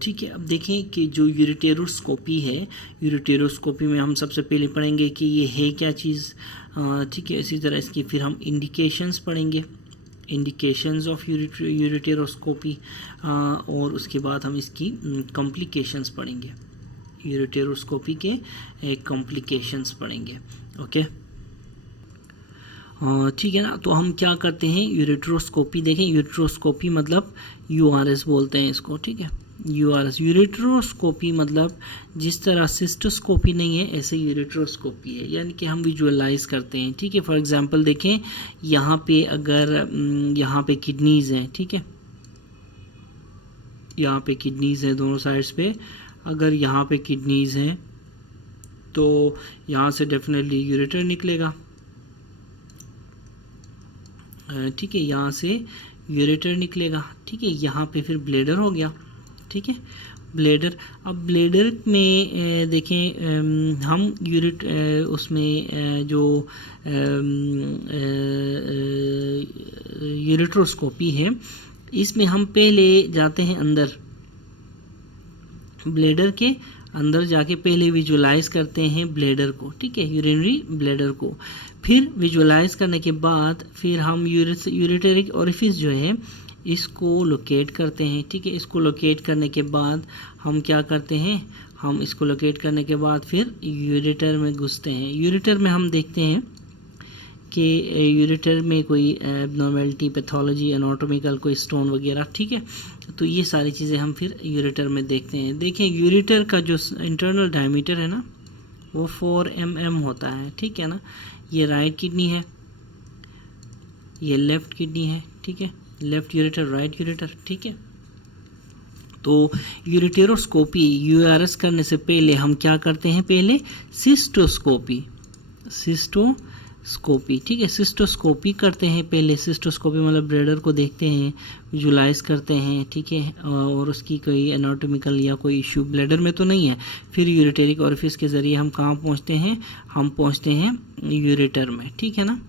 ठीक है, अब देखें कि जो यूरेटेरोस्कोपी है, यूरेटेरोस्कोपी में हम सबसे पहले पढ़ेंगे कि ये है क्या चीज़। ठीक है, इसी तरह इसकी फिर हम इंडिकेशंस पढ़ेंगे, इंडिकेशंस ऑफ यूरेटेरोस्कोपी, और उसके बाद हम इसकी कॉम्प्लिकेशंस पढ़ेंगे, यूरेटेरोस्कोपी के कॉम्प्लिकेशंस पढ़ेंगे। ओके, ठीक है ना। तो हम क्या करते हैं, यूरेट्रोस्कोपी देखें, यूरेट्रोस्कोपी मतलब यूआरएस बोलते हैं इसको। ठीक है, यूआरएस, यूरेट्रोस्कोपी मतलब जिस तरह सिस्टोस्कोपी नहीं है ऐसे यूरेट्रोस्कोपी है, यानी कि हम विजुअलाइज करते हैं। ठीक है, फॉर एग्जांपल देखें, यहाँ पे अगर यहाँ पे किडनीज हैं, ठीक है, यहाँ पे किडनीज हैं दोनों साइड्स पे, अगर यहाँ पे किडनीज हैं तो यहाँ से डेफिनेटली यूरेटर निकलेगा। ठीक है, यहाँ से यूरेटर निकलेगा। ठीक है, यहाँ पे फिर ब्लेडर हो गया। ठीक है, ब्लेडर, अब ब्लेडर में देखें हम उसमें जो यूरेट्रोस्कोपी है इसमें हम पहले जाते हैं अंदर, ब्लेडर के अंदर जाके पहले विजुअलाइज करते हैं ब्लेडर को। ठीक है, यूरिनरी ब्लेडर को, फिर विजुअलाइज करने के बाद फिर हम यूरेटरिक ओरिफिस जो है इसको लोकेट करते हैं। ठीक है, इसको लोकेट करने के बाद हम क्या करते हैं, हम इसको लोकेट करने के बाद फिर यूरेटर में घुसते हैं। यूरेटर में हम देखते हैं कि यूरेटर में कोई एबनॉर्मेलिटी, पैथोलॉजी, एनाटॉमिकल कोई स्टोन वगैरह। ठीक है, तो ये सारी चीज़ें हम फिर यूरेटर में देखते हैं। देखें, यूरेटर का जो इंटरनल डायमीटर है ना वो 4 mm होता है। ठीक है ना, ये राइट किडनी है, ये लेफ़्ट किडनी है। ठीक है, लेफ़्ट यूरेटर, राइट यूरेटर। ठीक है, तो यूरेटेरोस्कोपी यूआरएस करने से पहले हम क्या करते हैं, पहले सिस्टोस्कोपी, सिस्टोस्कोपी। ठीक है, सिस्टोस्कोपी करते हैं पहले। सिस्टोस्कोपी मतलब ब्लेडर को देखते हैं, विजुलाइज करते हैं। ठीक है, और उसकी कोई एनाटॉमिकल या कोई इश्यू ब्लेडर में तो नहीं है। फिर यूरेटेरिक ओरिफिस के ज़रिए हम कहाँ पहुँचते हैं, हम पहुँचते हैं यूरेटर में। ठीक है ना,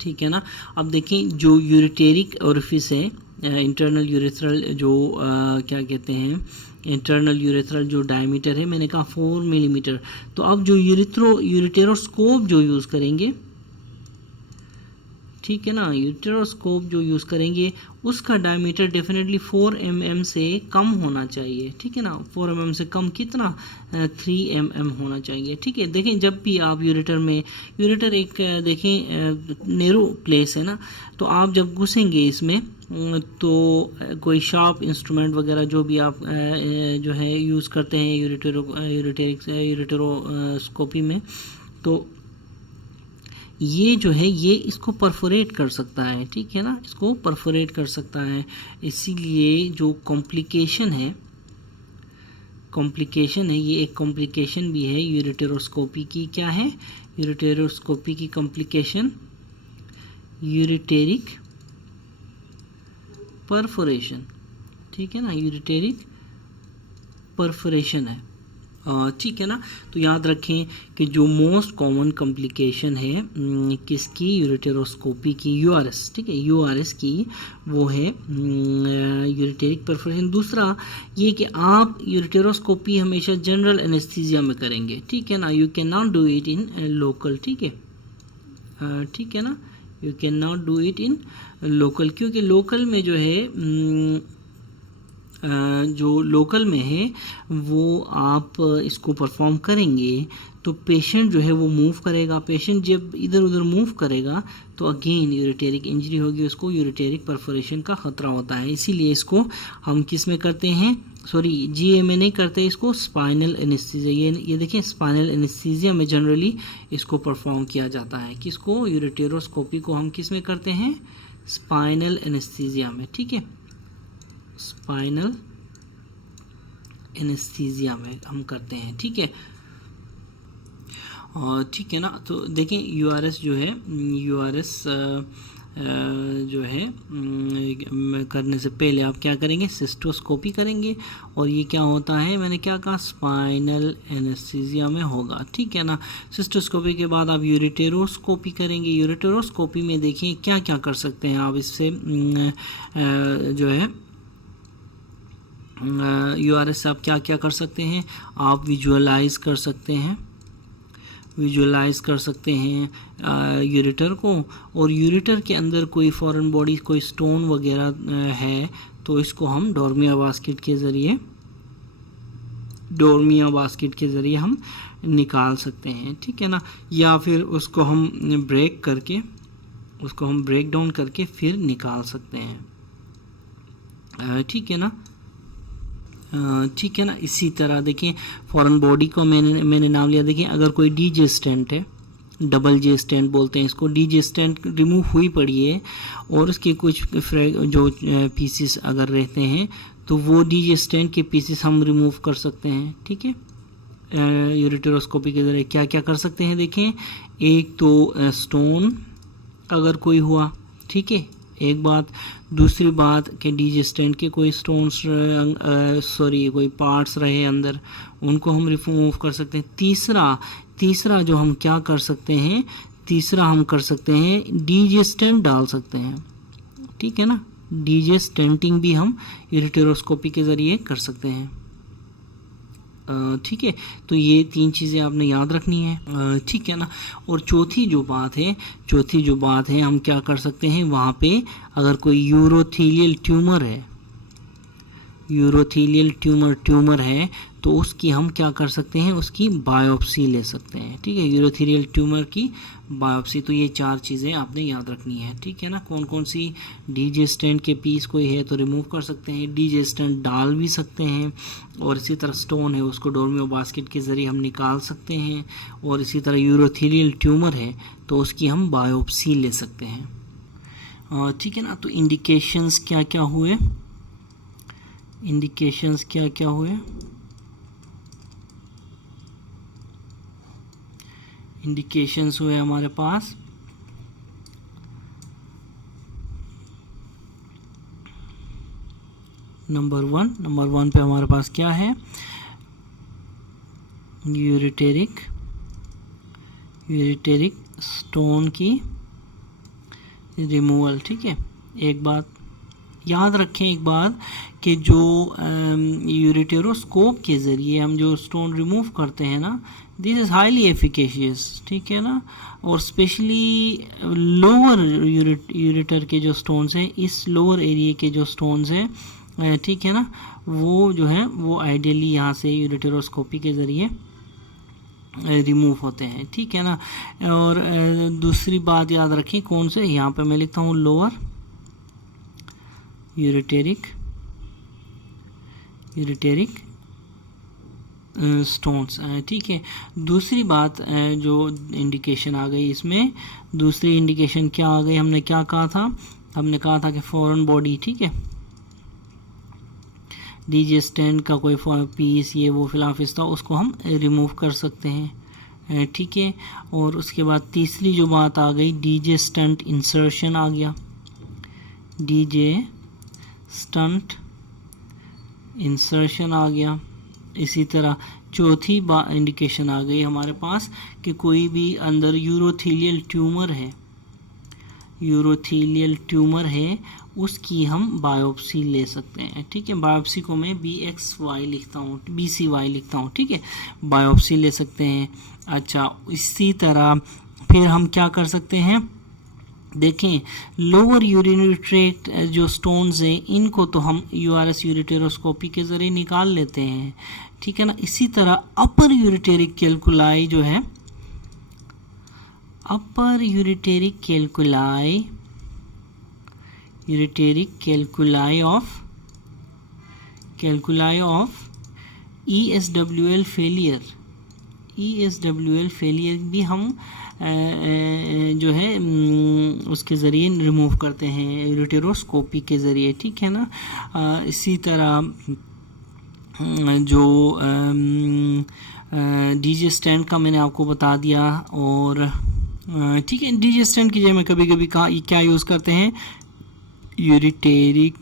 ठीक है ना। अब देखें, जो यूरेटेरिक ओरिफिस है, इंटरनल यूरेथ्रल जो क्या कहते हैं, इंटरनल यूरेथ्रल जो डायमीटर है, मैंने कहा 4 मिलीमीटर। तो अब जो यूरेटेरोस्कोप जो यूज़ करेंगे, ठीक है ना, यूरेटेरोस्कोप जो यूज़ करेंगे उसका डायमीटर डेफिनेटली 4 mm से कम होना चाहिए। ठीक है ना, 4 mm से कम कितना, 3 mm होना चाहिए। ठीक है, देखें, जब भी आप यूरेटर में, यूरेटर एक देखें नैरो प्लेस है ना, तो आप जब घुसेंगे इसमें तो कोई शार्प इंस्ट्रूमेंट वगैरह जो भी आप जो है यूज़ करते हैं यूरेटेरोस्कोपी में, तो ये जो है ये इसको परफोरेट कर सकता है। ठीक है ना, इसको परफोरेट कर सकता है। इसीलिए जो कॉम्प्लिकेशन है, ये एक कॉम्प्लिकेशन भी है यूरेटेरोस्कोपी की। क्या है यूरेटेरोस्कोपी की कॉम्प्लिकेशन, यूरेटेरिक परफोरेशन। ठीक है ना, यूरेटेरिक परफोरेशन है। ठीक है ना, तो याद रखें कि जो मोस्ट कॉमन कॉम्प्लिकेशन है किसकी, यूरेटेरोस्कोपी की, यूआरएस। ठीक है, यूआरएस की वो है यूरेटेरिक परफोरेशन। दूसरा ये कि आप यूरेटेरोस्कोपी हमेशा जनरल एनेस्थीसिया में करेंगे। ठीक है ना, you can not do it in local. ठीक है, ठीक है ना, you can not do it in local, क्योंकि लोकल में जो है जो लोकल में है वो आप इसको परफॉर्म करेंगे तो पेशेंट जो है वो मूव करेगा। पेशेंट जब इधर उधर मूव करेगा तो अगेन यूरेटेरिक इंजरी होगी, उसको यूरेटेरिक परफोरेशन का ख़तरा होता है। इसीलिए इसको हम किस में करते हैं, सॉरी जीए में नहीं करते, इसको स्पाइनल एनेस्थीसिया, ये देखिए स्पाइनल एनेस्थीसिया में जनरली इसको परफॉर्म किया जाता है। किसको, यूरेटेरोस्कोपी को हम किस में करते हैं, स्पाइनल एनेस्थीसिया में। ठीक है, स्पाइनल एनेस्थीसिया में हम करते हैं। ठीक है, और ठीक है ना, तो देखें यूआरएस जो है, यूआरएस जो है करने से पहले आप क्या करेंगे, सिस्टोस्कोपी करेंगे। और ये क्या होता है, मैंने क्या कहा, स्पाइनल एनेस्थीसिया में होगा। ठीक है ना, सिस्टोस्कोपी के बाद आप यूरेटेरोस्कोपी करेंगे। यूरेटेरोस्कोपी में देखें क्या क्या कर सकते हैं आप इससे जो है यूआरएस से आप क्या क्या कर सकते हैं, आप विजुअलाइज कर सकते हैं, यूरेटर को, और यूरेटर के अंदर कोई फॉरेन बॉडी, कोई स्टोन वगैरह है तो इसको हम डोर्मिया बास्केट के ज़रिए हम निकाल सकते हैं, ठीक है ना, या फिर उसको हम ब्रेक डाउन करके फिर निकाल सकते हैं, ठीक है ना। इसी तरह देखिए फॉरेन बॉडी को मैंने नाम लिया। देखिए अगर कोई डीजे स्टेंट है, डबल जे स्टेंट बोलते हैं इसको, डीजे स्टेंट रिमूव हुई पड़ी है और उसके कुछ जो पीसेस अगर रहते हैं तो वो डीजे स्टेंट के पीसेस हम रिमूव कर सकते हैं, ठीक है। यूरेटेरोस्कोपी के ज़रिए क्या क्या कर सकते हैं, देखें, एक तो स्टोन अगर कोई हुआ, ठीक है, एक बात। दूसरी बात कि डीजे स्टेंट के कोई स्टोन्स कोई पार्ट्स रहे अंदर, उनको हम रिमूव कर सकते हैं। तीसरा जो हम क्या कर सकते हैं, हम कर सकते हैं डीजे स्टेंट डाल सकते हैं, ठीक है ना। डीजे स्टेंटिंग भी हम यूरेटेरोस्कोपी के ज़रिए कर सकते हैं, ठीक है। तो ये 3 चीज़ें आपने याद रखनी है, ठीक है ना। और चौथी जो बात है हम क्या कर सकते हैं, वहाँ पे अगर कोई यूरोथेलियल ट्यूमर है तो उसकी हम क्या कर सकते हैं, उसकी बायोप्सी ले सकते हैं, ठीक है, यूरोथेलियल ट्यूमर की बायोप्सी। तो ये 4 चीज़ें आपने याद रखनी है, ठीक है ना। कौन कौन सी, डीजे स्टेंट के पीस कोई है तो रिमूव कर सकते हैं, डीजे स्टेंट डाल भी सकते हैं, और इसी तरह स्टोन है उसको डोर्मियो बास्केट के ज़रिए हम निकाल सकते हैं, और इसी तरह यूरोथेलियल ट्यूमर है तो उसकी हम बायोप्सी ले सकते हैं, ठीक है ना। तो इंडिकेशंस क्या क्या हुए, इंडिकेशंस हुए हमारे पास नंबर वन पे हमारे पास क्या है, यूरेटेरिक स्टोन की रिमूवल, ठीक है। एक बात याद रखें कि जो यूरेटेरोस्कोप के ज़रिए हम जो स्टोन रिमूव करते हैं ना, दिस इज़ हाईली एफिकेशियस, ठीक है ना। और स्पेशली लोअर यूरेटर के जो स्टोन्स हैं, इस लोअर एरिया के जो स्टोन्स हैं, ठीक है ना, वो जो है वो आइडियली यहाँ से यूरेटेरोस्कोपी के ज़रिए रिमूव होते हैं, ठीक है ना। और दूसरी बात याद रखें, कौन से, यहाँ पे मैं लिखता हूँ लोअर यूरेटेरिक स्टोन्स, ठीक है। दूसरी बात जो इंडिकेशन आ गई इसमें, दूसरी इंडिकेशन क्या आ गई, हमने क्या कहा था कि फॉरेन बॉडी, ठीक है, डीजे स्टैंड का कोई पीस ये वो फिलाफिस्ता, उसको हम रिमूव कर सकते हैं, ठीक है। और उसके बाद तीसरी जो बात आ गई, डीजे स्टंट इंसर्शन आ गया, डीजे स्टंट इंसर्शन आ गया। इसी तरह चौथी इंडिकेशन आ गई हमारे पास कि कोई भी अंदर यूरोथेलियल ट्यूमर है उसकी हम बायोप्सी ले सकते हैं, ठीक है। बायोप्सी को मैं BCY लिखता हूँ, ठीक है, बायोप्सी ले सकते हैं। अच्छा, इसी तरह फिर हम क्या कर सकते हैं, देखें, लोअर यूरिनरी ट्रैक्ट जो स्टोन्स हैं इनको तो हम यूआरएस यूरेटेरोस्कोपी के ज़रिए निकाल लेते हैं, ठीक है ना। इसी तरह अपर यूरेटेरिक कैलकुलाई जो है, अपर यूरेटेरिक कैलकुलाई ऑफ ESWL फेलियर भी हम जो है उसके ज़रिए रिमूव करते हैं यूरेटेरोस्कोपी के ज़रिए, ठीक है ना। इसी तरह जो डीजे स्टैंड का मैंने आपको बता दिया, और ठीक है, डीजे स्टैंड की जगह में कभी कभी क्या यूज़ करते हैं, यूरेटेरिक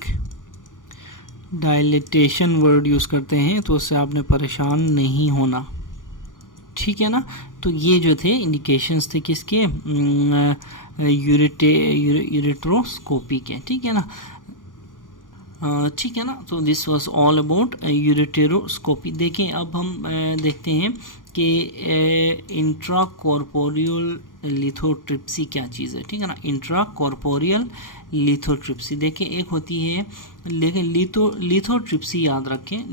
डायलेटेशन वर्ड यूज़ करते हैं, तो उससे आपने परेशान नहीं होना, ठीक है ना। तो ये जो थे इंडिकेशंस थे किसके, यूरेटेरोस्कोपी के, ठीक है ना। ठीक है ना। तो दिस वाज ऑल अबाउट यूरेटेरोस्कोपी। देखें अब हम देखते हैं कि इंट्राकॉर्पोरियल लिथोट्रिप्सी क्या चीज़ है, ठीक है ना। इंट्राकॉर्पोरियल लिथोट्रिप्सी देखें, एक होती है, लेकिन लिथोट्रिप्सी याद रखें,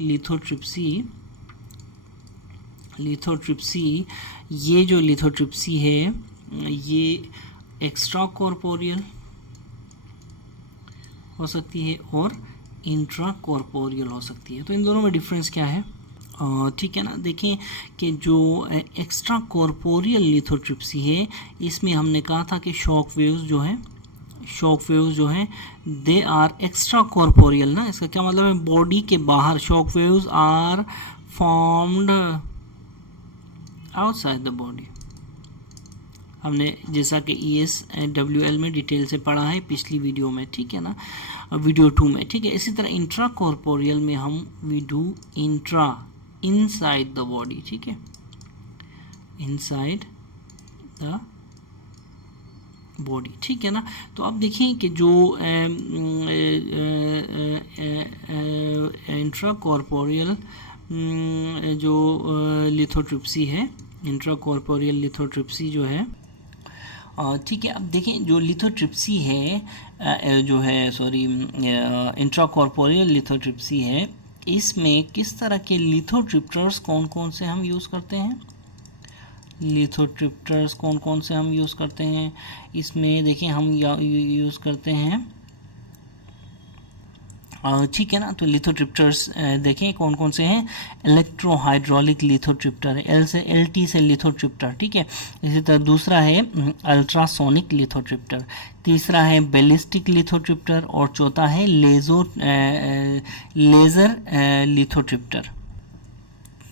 लिथोट्रिप्सी ये जो लिथोट्रिप्सी है ये एक्स्ट्रा कॉर्पोरियल हो सकती है और इंट्रा कॉर्पोरियल हो सकती है। तो इन दोनों में डिफरेंस क्या है, ठीक है ना। देखें कि जो एक्स्ट्रा कॉर्पोरियल लिथोट्रिप्सी है इसमें हमने कहा था कि शॉक वेव्स जो हैं दे आर एक्स्ट्रा कॉर्पोरियल ना। इसका क्या मतलब है, बॉडी के बाहर shock waves are formed outside the body. हमने जैसा कि ESWL में डिटेल से पढ़ा है पिछली वीडियो में, ठीक है ना, वीडियो 2 में, ठीक है। इसी तरह इंट्रा कॉर्पोरियल में हम we do intra inside the body, ठीक है, इनसाइड द बॉडी, ठीक है ना। तो अब देखें कि जो इंट्रा कॉर्पोरियल जो लिथोट्रिप्सी है, इंट्रा कॉर्पोरियल लिथोट्रिप्सी जो है, ठीक है। अब देखें जो लिथोट्रिप्सी है जो है इंट्रा कॉर्पोरियल लिथोट्रिप्सी है, इसमें किस तरह के लिथोट्रिप्टर्स कौन कौन से हम यूज़ करते हैं, लिथोट्रिप्टर्स कौन कौन से हम यूज़ करते हैं। इसमें देखिए हम यूज़ करते हैं, ठीक है ना। तो लिथोट्रिप्टर्स देखें कौन कौन से हैं, इलेक्ट्रोहाइड्रोलिक लिथोट्रिप्टर है, LT से लिथोट्रिप्टर, ठीक है। इसी तरह दूसरा है अल्ट्रासोनिक लिथोट्रिप्टर, तीसरा है बैलिस्टिक लिथोट्रिप्टर और चौथा है लेज़र लिथोट्रिप्टर,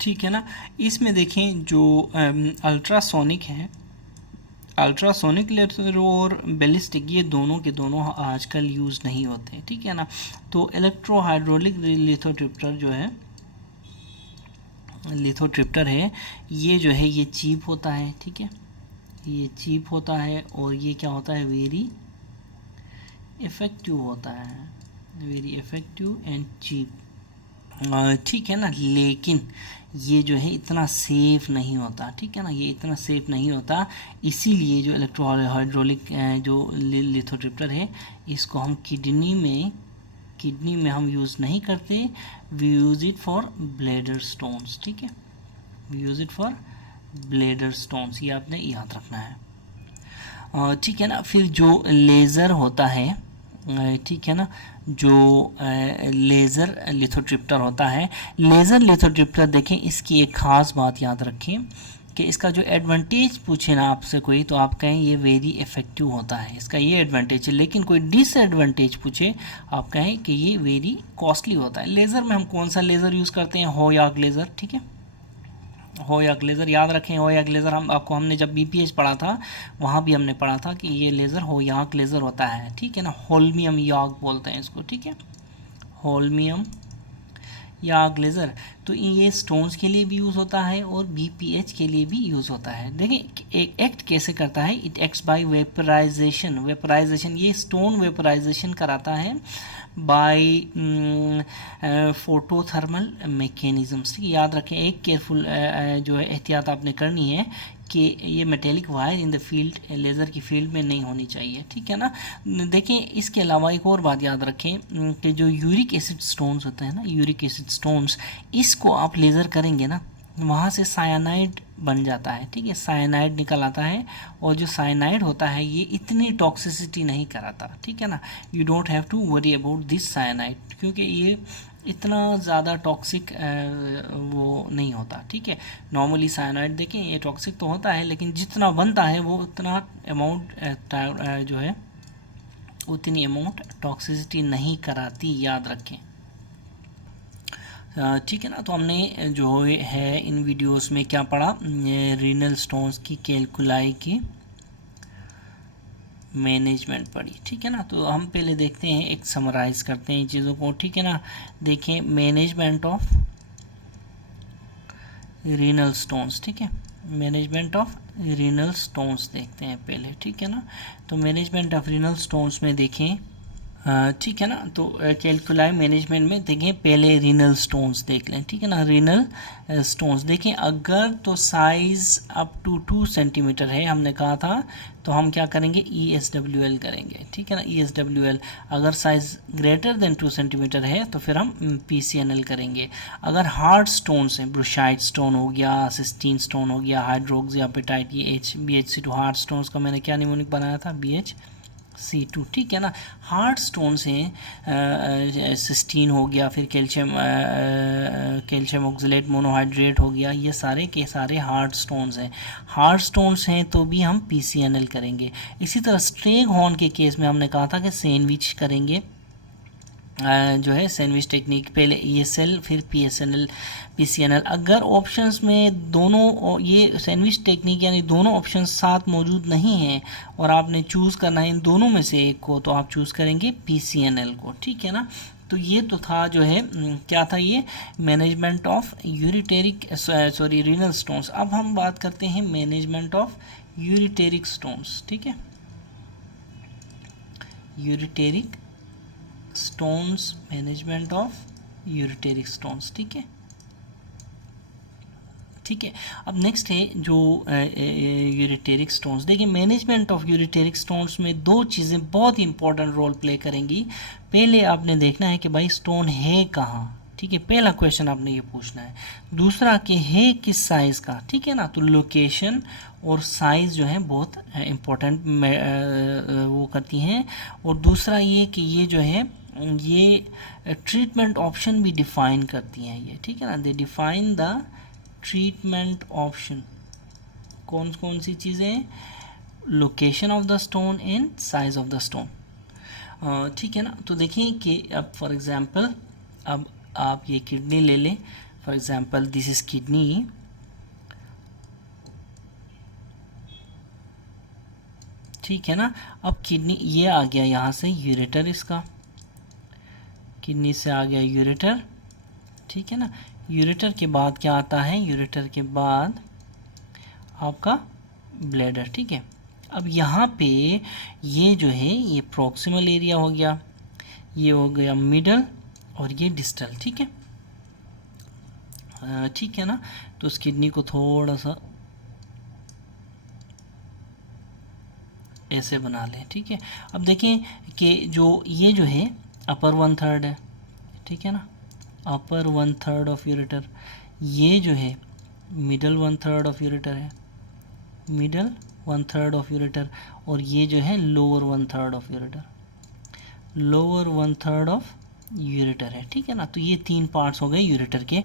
ठीक है ना। इसमें देखें जो अल्ट्रासोनिक है, अल्ट्रासोनिक लेज़र और बैलिस्टिक ये दोनों के दोनों आजकल यूज़ नहीं होते, ठीक है ना। तो इलेक्ट्रोहाइड्रोलिक लिथोट्रिप्टर जो है, लिथोट्रिप्टर है, ये जो है ये चीप होता है, ठीक है, ये चीप होता है और ये क्या होता है, वेरी इफ़ेक्टिव होता है, वेरी इफ़ेक्टिव एंड चीप, ठीक है ना। लेकिन ये जो है इतना सेफ़ नहीं होता, ठीक है ना, ये इतना सेफ़ नहीं होता। इसीलिए जो इलेक्ट्रोहाइड्रोलिक जो लिथोट्रिप्टर है इसको हम किडनी में हम यूज़ नहीं करते, we use it for bladder stones, ठीक है, we use it for bladder stones, ये आपने याद रखना है, ठीक है ना। फिर जो लेज़र होता है, ठीक है ना, जो लेज़र लिथोट्रिप्टर होता है, लेज़र लिथोट्रिप्टर देखें इसकी एक ख़ास बात याद रखें कि इसका जो एडवांटेज पूछे ना आपसे कोई, तो आप कहें ये वेरी इफ़ेक्टिव होता है, इसका ये एडवांटेज है। लेकिन कोई डिसएडवांटेज पूछे आप कहें कि ये वेरी कॉस्टली होता है। लेज़र में हम कौन सा लेज़र यूज़ करते हैं, होयाक लेज़र, ठीक है, होयाक लेज़र याद रखें। होयाक लेज़र हमने जब BPH पढ़ा था वहाँ भी हमने पढ़ा था कि ये लेज़र होयाक लेज़र होता है, ठीक है ना, होल्मियम याक बोलते हैं इसको, ठीक है, होल्मियम याक लेज़र। तो ये स्टोन्स के लिए भी यूज़ होता है और BPH के लिए भी यूज़ होता है। देखिए एक एक्ट कैसे करता है, इट एक्ट्स बाय वेपराइजेशन, ये स्टोन वेपराइजेशन कराता है बाय फोटोथर्मल मैकेनिज़म्स, ठीक है। याद रखें, एक केयरफुल जो है एहतियात आपने करनी है कि ये metallic wire in the field, laser की फील्ड में नहीं होनी चाहिए, ठीक है ना। देखें इसके अलावा एक और बात याद रखें कि जो यूरिक एसिड स्टोन्स होते हैं ना, यूरिक एसिड स्टोन्स, इसको आप लेज़र करेंगे ना वहाँ से साइनाइड बन जाता है, ठीक है, साइनाइड निकल आता है और जो साइनाइड होता है ये इतनी टॉक्सिसिटी नहीं कराता, ठीक है ना। You don't have to worry about this cyanide, क्योंकि ये इतना ज़्यादा टॉक्सिक वो नहीं होता, ठीक है। नॉर्मली साइनाइड देखें ये टॉक्सिक तो होता है लेकिन जितना बनता है वो उतना अमाउंट जो है उतनी अमाउंट टॉक्सिसिटी नहीं कराती, याद रखें, ठीक है ना। तो हमने जो है इन वीडियोस में क्या पढ़ा, रीनल स्टोन्स की कैलकुलाई की मैनेजमेंट पढ़ी, ठीक है ना। तो हम पहले देखते हैं, एक समराइज करते हैं चीज़ों को, ठीक है ना। देखें मैनेजमेंट ऑफ रीनल स्टोन्स, ठीक है, मैनेजमेंट ऑफ रीनल स्टोन्स देखते हैं पहले, ठीक है ना। तो मैनेजमेंट ऑफ रीनल स्टोन्स में देखें ठीक है ना। तो कैलकुलाई मैनेजमेंट में देखें, पहले रीनल स्टोन्स देख लें, ठीक है ना। रीनल स्टोन्स देखें, अगर तो साइज़ अप टू 2 सेंटीमीटर है हमने कहा था, तो हम क्या करेंगे, ESWL करेंगे, ठीक है ना, ESWL। अगर साइज़ ग्रेटर देन 2 सेंटीमीटर है तो फिर हम PCNL करेंगे। अगर हार्ड स्टोन्स हैं, ब्रूशाइट स्टोन हो गया, सिस्टीन स्टोन हो गया, हाइड्रोक्सीअपेटाइट, ये BH2 हार्ड स्टोन्स का मैंने क्या निमोनिक बनाया था, BHC2, ठीक है ना। हार्ड स्टोन्स हैं, सिस्टीन हो गया, फिर कैल्शियम ऑक्सलेट मोनोहाइड्रेट हो गया, ये सारे के सारे हार्ड स्टोन्स हैं। हार्ड स्टोन्स हैं तो भी हम PCNL करेंगे। इसी तरह स्ट्रेग हॉर्न के केस में हमने कहा था कि सैंडविच करेंगे, जो है सैंडविच टेक्निक, पहले ESL फिर PCNL। अगर ऑप्शंस में दोनों ये सैंडविच टेक्निक यानी दोनों ऑप्शंस साथ मौजूद नहीं हैं और आपने चूज़ करना है इन दोनों में से एक को, तो आप चूज़ करेंगे PCNL को, ठीक है ना। तो ये तो था जो है क्या था, ये मैनेजमेंट ऑफ रीनल स्टोन्स। अब हम बात करते हैं मैनेजमेंट ऑफ यूरिटेरिक स्टोन्स, ठीक है, ureteric stones, management of ureteric stones, ठीक है, ठीक है। अब नेक्स्ट है जो यूरिटेरिक स्टोन्स। देखिए, मैनेजमेंट ऑफ यूरिटेरिक स्टोन्स में दो चीज़ें बहुत इंपॉर्टेंट रोल प्ले करेंगी। पहले आपने देखना है कि भाई स्टोन है कहाँ, ठीक है, पहला क्वेश्चन आपने ये पूछना है। दूसरा कि है किस साइज़ का, ठीक है ना, तो लोकेशन और साइज़ जो है बहुत इम्पोर्टेंट वो करती हैं। और दूसरा ये कि ये जो है ये ट्रीटमेंट ऑप्शन भी डिफ़ाइन करती हैं ये, ठीक है ना, दे डिफ़ाइन द ट्रीटमेंट ऑप्शन। कौन कौन सी चीज़ें, location of the stone and size of the stone, ठीक है ना। तो देखिए कि अब फॉर एग्जांपल, अब आप ये किडनी ले लें, for example this is kidney, ठीक है ना। अब किडनी ये आ गया यहाँ से यूरेटर, इसका किडनी से आ गया यूरेटर, ठीक है ना। यूरेटर के बाद क्या आता है, यूरेटर के बाद आपका ब्लैडर, ठीक है। अब यहाँ पे ये जो है ये प्रॉक्सिमल एरिया हो गया, ये हो गया मिडल और ये डिस्टल, ठीक है, ठीक है ना। तो उस किडनी को थोड़ा सा ऐसे बना लें, ठीक है। अब देखें कि जो ये जो है अपर 1/3 है, ठीक है ना, अपर 1/3 ऑफ यूरेटर। ये जो है मिडल 1/3 ऑफ यूरेटर है, मिडल 1/3 ऑफ यूरेटर। और ये जो है lower 1/3 of ureter, lower 1/3 of ureter है, ठीक है ना। तो ये 3 पार्ट्स हो गए यूरेटर के,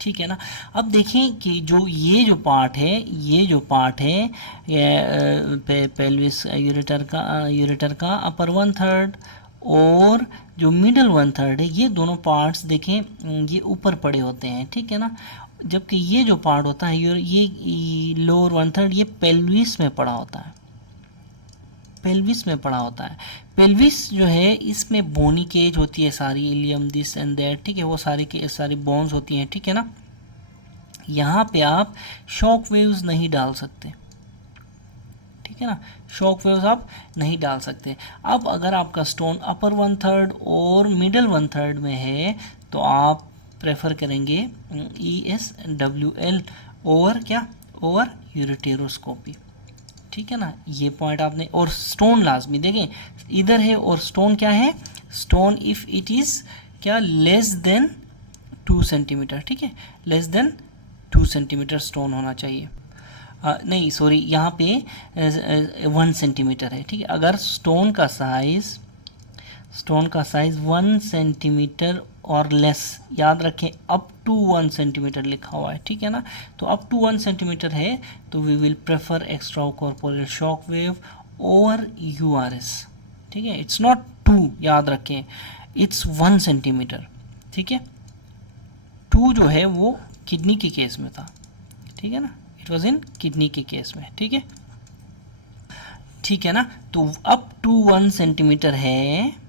ठीक है ना। अब देखें कि जो ये जो पार्ट है, ये जो पार्ट है पेल्विस यूरेटर का अपर 1/3 और जो मिडल 1/3 है, ये दोनों पार्ट्स देखें ये ऊपर पड़े होते हैं, ठीक है ना। जबकि ये जो पार्ट होता है ये लोअर 1/3 ये पेल्विस में पड़ा होता है, पेल्विस में पड़ा होता है। पेल्विस जो है इसमें बोनी केज होती है सारी, इलियम दिस एंड दैट, ठीक है, वो सारी के सारी बोन्स होती हैं, ठीक है ना। यहाँ पे आप शॉक वेव्स नहीं डाल सकते, ठीक है ना, शॉक वेव्स आप नहीं डाल सकते। अब अगर आपका स्टोन अपर 1/3 और मिडल 1/3 में है तो आप प्रेफर करेंगे ESWL ओवर क्या, ओवर यूरेटेरोस्कोपी, ठीक है ना। ये पॉइंट आपने, और स्टोन लाजमी देखें इधर है, और स्टोन क्या है, स्टोन इफ़ इट इज़ क्या लेस देन 2 सेंटीमीटर, ठीक है, लेस देन 2 सेंटीमीटर स्टोन होना चाहिए। नहीं सॉरी, यहाँ पे 1 सेंटीमीटर है, ठीक है। अगर स्टोन का साइज़ 1 सेंटीमीटर और लेस, याद रखें अप टू 1 सेंटीमीटर लिखा हुआ है, ठीक है ना। तो अप टू 1 सेंटीमीटर है तो we will prefer extra corporeal shock wave over URS, ठीक है। इट्स नॉट 2, याद रखें इट्स 1 सेंटीमीटर, ठीक है। 2 जो है वो किडनी के केस में था, ठीक है ना, इट वॉज इन किडनी के केस में, ठीक है, ठीक है ना। तो अप टू 1 सेंटीमीटर है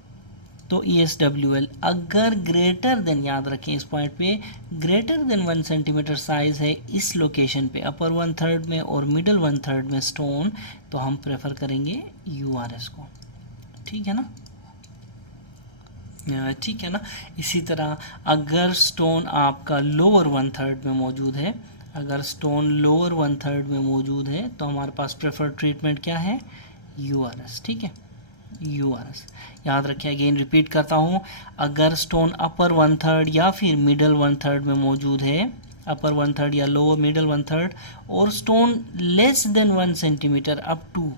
तो ESWL। अगर ग्रेटर देन, याद रखें इस पॉइंट पे, ग्रेटर देन 1 सेंटीमीटर साइज है इस लोकेशन पे अपर 1/3 में और मिडल 1/3 में स्टोन, तो हम प्रेफर करेंगे URS को, ठीक है ना। ठीक है ना। इसी तरह अगर स्टोन आपका लोअर 1/3 में मौजूद है, अगर स्टोन लोअर 1/3 में मौजूद है तो हमारे पास प्रेफर्ड ट्रीटमेंट क्या है, यूआरएस। ठीक है, यूआरएस याद रखें। अगेन रिपीट करता हूँ, अगर स्टोन अपर 1/3 या फिर मिडल 1/3 में मौजूद है, अपर 1/3 या लोअर मिडल 1/3, और stone less than 1 centimetre up to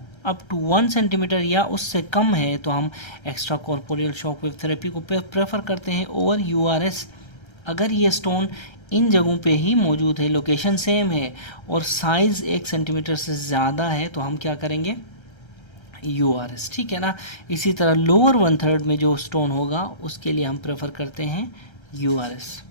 1 centimetre या उससे कम है, तो हम extra corporeal shock wave therapy को प्रेफर करते हैं। और यूआरएस, अगर ये स्टोन इन जगहों पे ही मौजूद है, लोकेशन सेम है और साइज़ 1 सेंटीमीटर से ज़्यादा है, तो हम क्या करेंगे, यूआरएस। ठीक है ना। इसी तरह लोअर 1/3 में जो स्टोन होगा उसके लिए हम प्रेफर करते हैं यूआरएस।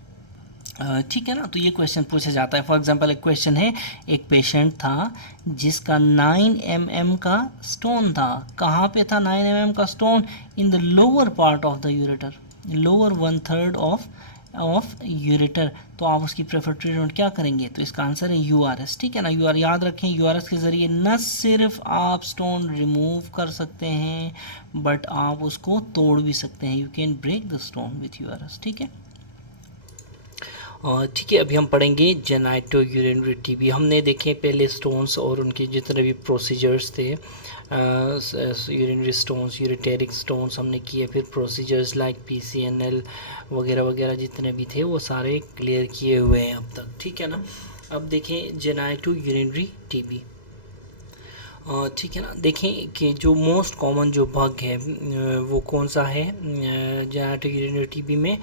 ठीक है ना। तो ये क्वेश्चन पूछा जाता है। फॉर एग्जांपल एक क्वेश्चन है, एक पेशेंट था जिसका 9 mm का स्टोन था। कहाँ पे था 9 mm का stone? In the lower part of the ureter, lower 1/3 of ureter. तो आप उसकी प्रेफर्ड ट्रीटमेंट क्या करेंगे? तो इसका आंसर है यूआरएस। ठीक है ना। यूआर याद रखें, यूआरएस के ज़रिए न सिर्फ आप स्टोन रिमूव कर सकते हैं बट आप उसको तोड़ भी सकते हैं। You can break the stone with URS. ठीक है। ठीक है, अभी हम पढ़ेंगे जेनाइटो यूरिनरी टीबी। हमने देखे पहले स्टोन्स और उनके जितने भी प्रोसीजर्स थे, यूरिनरी स्टोन्स, यूरिटेरिक स्टोन्स हमने किए, फिर प्रोसीजर्स लाइक पीसीएनएल वगैरह वगैरह जितने भी थे वो सारे क्लियर किए हुए हैं अब तक। ठीक है ना। अब देखें जेनाइटो यूरिनरी टीबी। ठीक है ना। देखें कि जो मोस्ट कॉमन जो बग है वो कौन सा है जेनाइटो यूरिनरी टीबी में?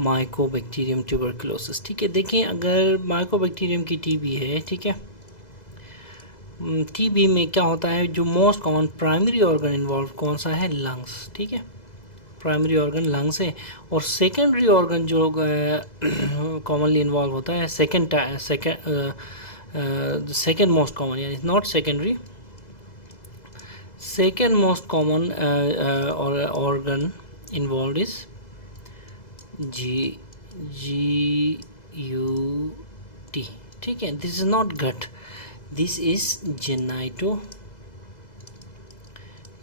Mycobacterium tuberculosis. ठीक है। देखें, अगर माइकोबैक्टीरियम की टीबी है, ठीक है, टीबी में क्या होता है, जो most common primary organ involve कौन सा है? लंग्स। ठीक है, प्राइमरी ऑर्गन लंग्स है। और सेकेंडरी ऑर्गन जो कॉमनली इन्वॉल्व होता है, सेकेंड मोस्ट कॉमन, यानी not secondary, second most common organ involved is GUT. ठीक है, this is not gut, this is genito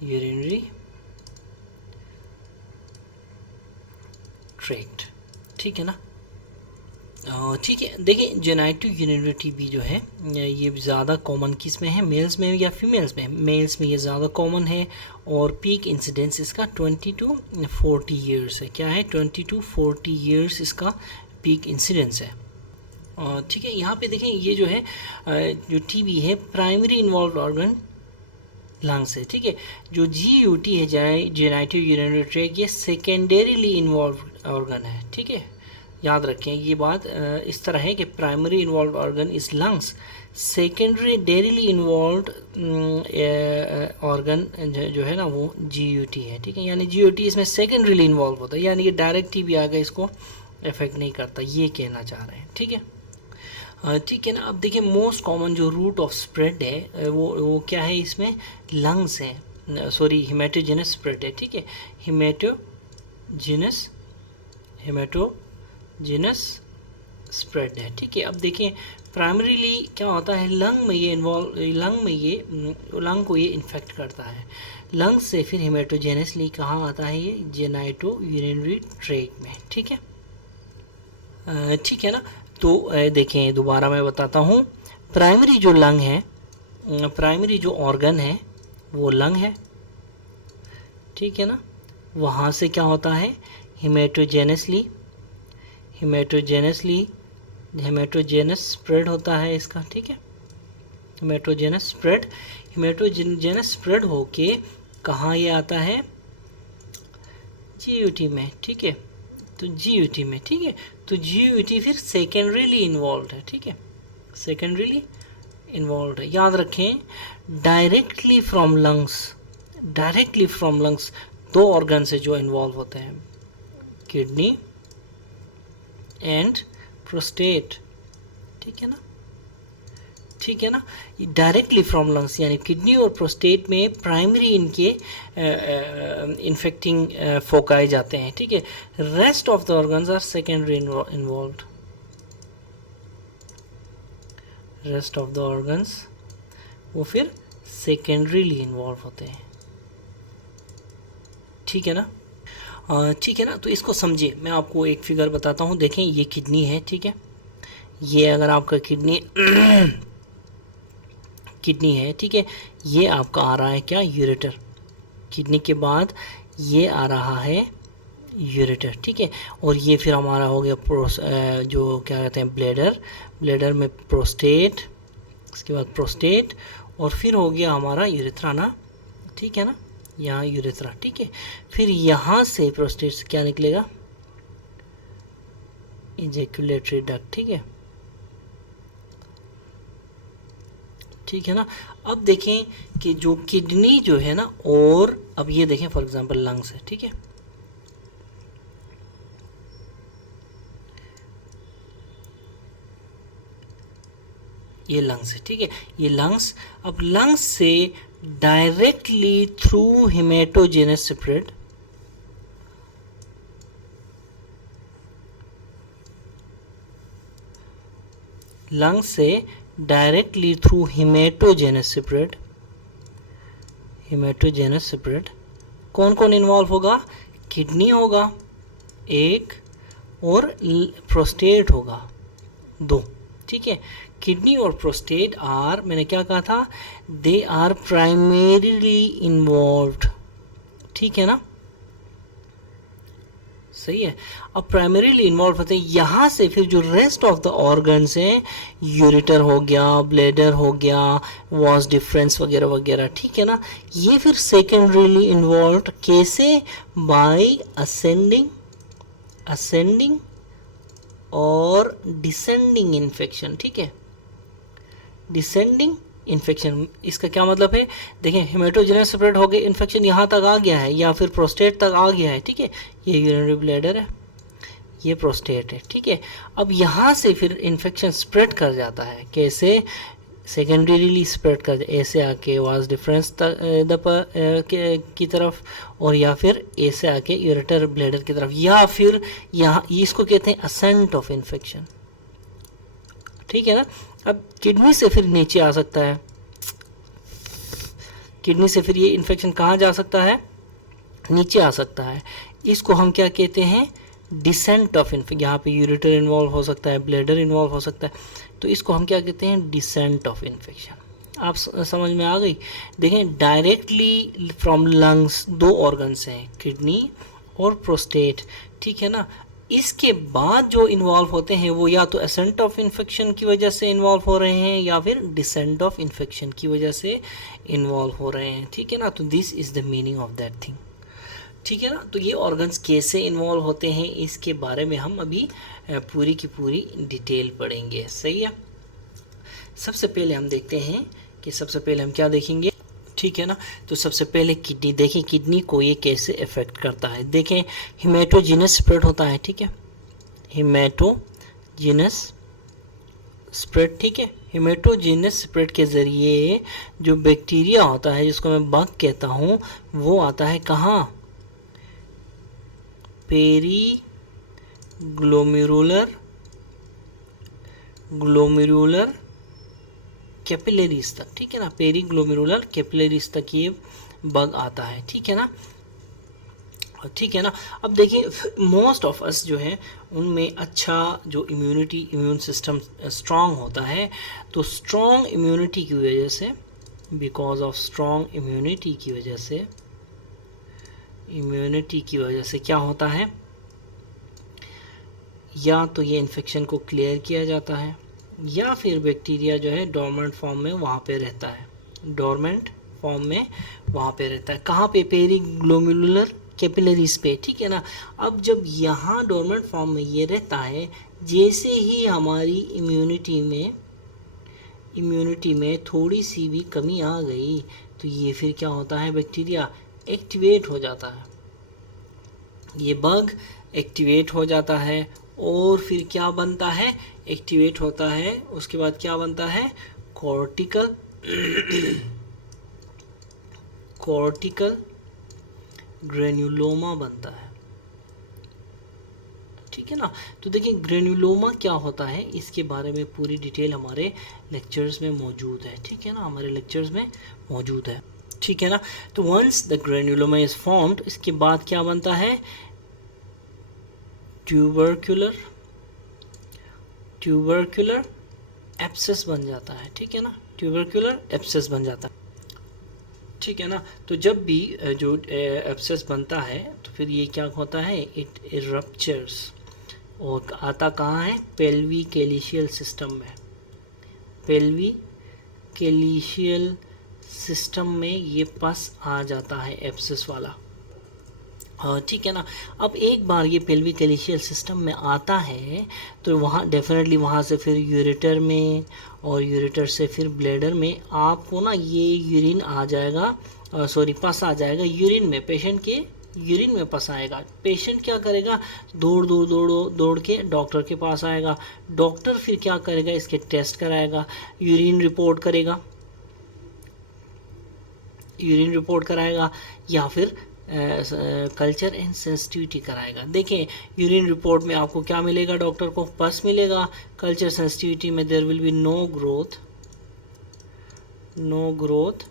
urinary tract। ठीक है ना। ठीक है। देखिए, जेनाइटो यूरिनरी टीबी जो है ये ज़्यादा कॉमन किस में है, मेल्स में या फीमेल्स में? मेल्स में ये ज़्यादा कॉमन है और पीक इंसिडेंस इसका 20 to 40 ईयर्स है। क्या है? 20 to 40 ईयर्स इसका पीक इंसिडेंस है। ठीक है, यहाँ पे देखें, ये जो है जो टीबी है प्राइमरी इन्वॉल्व ऑर्गन लंग्स है। ठीक है, जो GUT है, जेनाइटो यूरिनरी ट्रैक्ट, ये सेकेंडरीली इन्वॉल्व ऑर्गन है। ठीक है, याद रखें ये बात इस तरह है कि primary involve organ is lungs, secondarily involve organ जो है ना वो GUT है। ठीक है, यानी GUT इसमें सेकेंडरीली इन्वॉल्व होता है, यानी कि डायरेक्ट टीबी आ गया इसको इफेक्ट नहीं करता, ये कहना चाह रहे हैं। ठीक है। ठीक है ना। अब देखिए, मोस्ट कॉमन जो रूट ऑफ स्प्रेड है वो क्या है? इसमें लंग्स है, सॉरी हेमेटोजेनस स्प्रेड है। ठीक है, हेमेटोजेनस स्प्रेड है। ठीक है। अब देखें, प्राइमरीली क्या होता है, लंग को ये इन्फेक्ट करता है। लंग से फिर हेमेटोजेनसली कहाँ आता है? ये जेनाइटो यूरिनरी ट्रैक्ट में। ठीक है। ठीक है ना। तो देखें, दोबारा मैं बताता हूँ, प्राइमरी जो लंग है, प्राइमरी जो ऑर्गन है वो लंग है। ठीक है ना। वहाँ से क्या होता है, हेमेटोजेनस स्प्रेड होता है इसका। ठीक है, हेमेटोजेनस स्प्रेड होके कहाँ ये आता है? GUT में। ठीक है, तो GUT में। ठीक है, तो GUT फिर सेकेंडरीली इन्वॉल्व है। ठीक है, सेकेंडरीली इन्वॉल्व है। याद रखें, डायरेक्टली फ्रॉम लंग्स दो ऑर्गन से जो इन्वॉल्व होते हैं, किडनी एंड प्रोस्टेट। ठीक है ना। ठीक है ना। डायरेक्टली फ्रॉम लंग्स यानी किडनी और प्रोस्टेट में प्राइमरी इनके इन्फेक्टिंग फोकाई जाते हैं। ठीक है, rest of the organs are secondary involved. Rest of the organs वो फिर सेकेंडरीली इन्वॉल्व होते हैं। ठीक है ना। ठीक है ना। तो इसको समझिए, मैं आपको एक फिगर बताता हूँ। देखें ये किडनी है, ठीक है, ये अगर आपका किडनी किडनी है, ठीक है, ये आपका आ रहा है क्या, यूरेटर। किडनी के बाद ये आ रहा है यूरेटर, ठीक है, और ये फिर हमारा हो गया जो क्या कहते हैं ब्लेडर, ब्लेडर में प्रोस्टेट, इसके बाद प्रोस्टेट, और फिर हो गया हमारा यूरेथ्रा ना, ठीक है ना, यहाँ यूरेथ्रा, ठीक है। फिर यहाँ से प्रोस्टेट से क्या निकलेगा, इजैक्यूलेटरी डक्ट, ठीक है, ठीक है ना। अब देखें कि जो किडनी जो है ना, और अब ये देखें फॉर एग्जांपल लंग्स है, ठीक है, ये लंग्स है, ठीक है, ये लंग्स, अब लंग्स से directly through haematogenous spread, lungs से directly through haematogenous spread, haematogenous spread कौन कौन इन्वॉल्व होगा, किडनी होगा एक, और प्रोस्टेट होगा दो, ठीक है। किडनी और प्रोस्टेट आर, मैंने क्या कहा था, दे आर प्राइमरीली इन्वॉल्व्ड, ठीक है ना, सही है। अब प्राइमरीली इन्वॉल्व होते हैं, यहाँ से फिर जो रेस्ट ऑफ द ऑर्गन्स हैं, यूरेटर हो गया, ब्लेडर हो गया, वॉस डिफरेंस वगैरह वगैरह, ठीक है ना, ये फिर सेकेंडरीली इन्वॉल्व कैसे, बाय असेंडिंग, असेंडिंग और डिसेंडिंग इन्फेक्शन, ठीक है, डिसेंडिंग इन्फेक्शन, इसका क्या मतलब है, देखें हेमेटोजेनस स्प्रेड हो गए, इन्फेक्शन यहाँ तक आ गया है या फिर प्रोस्टेट तक आ गया है, ठीक है, ये यूरिनरी ब्लैडर है, ये प्रोस्टेट है, ठीक है। अब यहाँ से फिर इन्फेक्शन स्प्रेड कर जाता है, कैसे, सेकेंडरीली स्प्रेड कर, ऐसे आके वाज डिफरेंस की तरफ, और या फिर ऐसे आके यूरेटर ब्लैडर की तरफ, या फिर यहाँ इसको कहते हैं असेंट ऑफ इन्फेक्शन, ठीक है ना। अब किडनी से फिर नीचे आ सकता है, किडनी से फिर ये इन्फेक्शन कहाँ जा सकता है, नीचे आ सकता है, इसको हम क्या कहते हैं, डिसेंट ऑफ इन्फेक्शन, यहाँ पे यूरेटर इन्वॉल्व हो सकता है, ब्लैडर इन्वॉल्व हो सकता है, तो इसको हम क्या कहते हैं, डिसेंट ऑफ इन्फेक्शन। आप समझ में आ गई। देखें डायरेक्टली फ्रॉम लंग्स दो ऑर्गन्स हैं, किडनी और प्रोस्टेट, ठीक है ना। इसके बाद जो इन्वॉल्व होते हैं वो या तो असेंट ऑफ इन्फेक्शन की वजह से इन्वॉल्व हो रहे हैं, या फिर डिसेंट ऑफ इन्फेक्शन की वजह से इन्वॉल्व हो रहे हैं, ठीक है ना। तो this is the meaning of that thing, ठीक है ना। तो ये ऑर्गन्स कैसे इन्वॉल्व होते हैं, इसके बारे में हम अभी पूरी की पूरी डिटेल पढ़ेंगे, सही है। सबसे पहले हम देखते हैं कि सबसे पहले हम क्या देखेंगे, ठीक है ना। तो सबसे पहले किडनी देखें, किडनी को ये कैसे इफेक्ट करता है। देखें हेमेटोजेनस स्प्रेड होता है, ठीक है, हेमेटोजेनस स्प्रेड, ठीक है। हेमेटोजेनस स्प्रेड के ज़रिए जो बैक्टीरिया होता है, जिसको मैं बग कहता हूँ, वो आता है कहाँ, पेरी ग्लोमेरुलर कैपिलरीज तक, ठीक है ना, पेरी ग्लोमेरुलर कैपिलरीज तक ये बग आता है, ठीक है ना, ठीक है ना। अब देखिए मोस्ट ऑफ अस जो है उनमें अच्छा जो इम्यून सिस्टम स्ट्रांग होता है, तो स्ट्रांग इम्यूनिटी की वजह से, बिकॉज ऑफ स्ट्रांग इम्यूनिटी की वजह से, क्या होता है, या तो ये इन्फेक्शन को क्लियर किया जाता है, या फिर बैक्टीरिया जो है डोरमेंट फॉर्म में वहाँ पे रहता है, डोरमेंट फॉर्म में वहाँ पे रहता है, कहाँ पे, पेरी ग्लोमेरुलर कैपिलरीज पे, ठीक है ना। अब जब यहाँ डोरमेंट फॉर्म में ये रहता है, जैसे ही हमारी इम्यूनिटी में थोड़ी सी भी कमी आ गई, तो ये फिर क्या होता है, बैक्टीरिया एक्टिवेट हो जाता है, ये बग एक्टिवेट हो जाता है, और फिर क्या बनता है, एक्टिवेट होता है, उसके बाद क्या बनता है, कॉर्टिकल ग्रेन्युलोमा बनता है, ठीक है ना। तो देखिए ग्रेन्युलोमा क्या होता है, इसके बारे में पूरी डिटेल हमारे लेक्चर्स में मौजूद है, ठीक है ना, हमारे लेक्चर्स में मौजूद है, ठीक है ना। तो once the granuloma is formed, इसके बाद क्या बनता है, ट्यूबरक्यूलर एब्सेस बन जाता है, ठीक है ना, ट्यूबरक्यूलर एब्सेस बन जाता है, ठीक है ना। तो जब भी जो एब्सेस बनता है तो फिर ये क्या होता है, इट रप्चर्स, और आता कहाँ है, पेल्वी कैलिशियल सिस्टम में, पेल्वी कैलिशियल सिस्टम में ये पस आ जाता है एब्सेस वाला, ठीक है ना। अब एक बार ये पेल्विक कैलिशियल सिस्टम में आता है तो वहाँ डेफिनेटली वहाँ से फिर यूरेटर में, और यूरेटर से फिर ब्लैडर में आपको ना ये यूरिन आ जाएगा, सॉरी पस आ जाएगा यूरिन में, पेशेंट के यूरिन में पस आएगा। पेशेंट क्या करेगा, दौड़ के डॉक्टर के पास आएगा, डॉक्टर फिर क्या करेगा, इसके टेस्ट कराएगा, यूरिन रिपोर्ट कराएगा या फिर कल्चर एंड सेंसिटिविटी कराएगा। देखें यूरिन रिपोर्ट में आपको क्या मिलेगा, डॉक्टर को पस मिलेगा, कल्चर सेंसिटिविटी में there will be no growth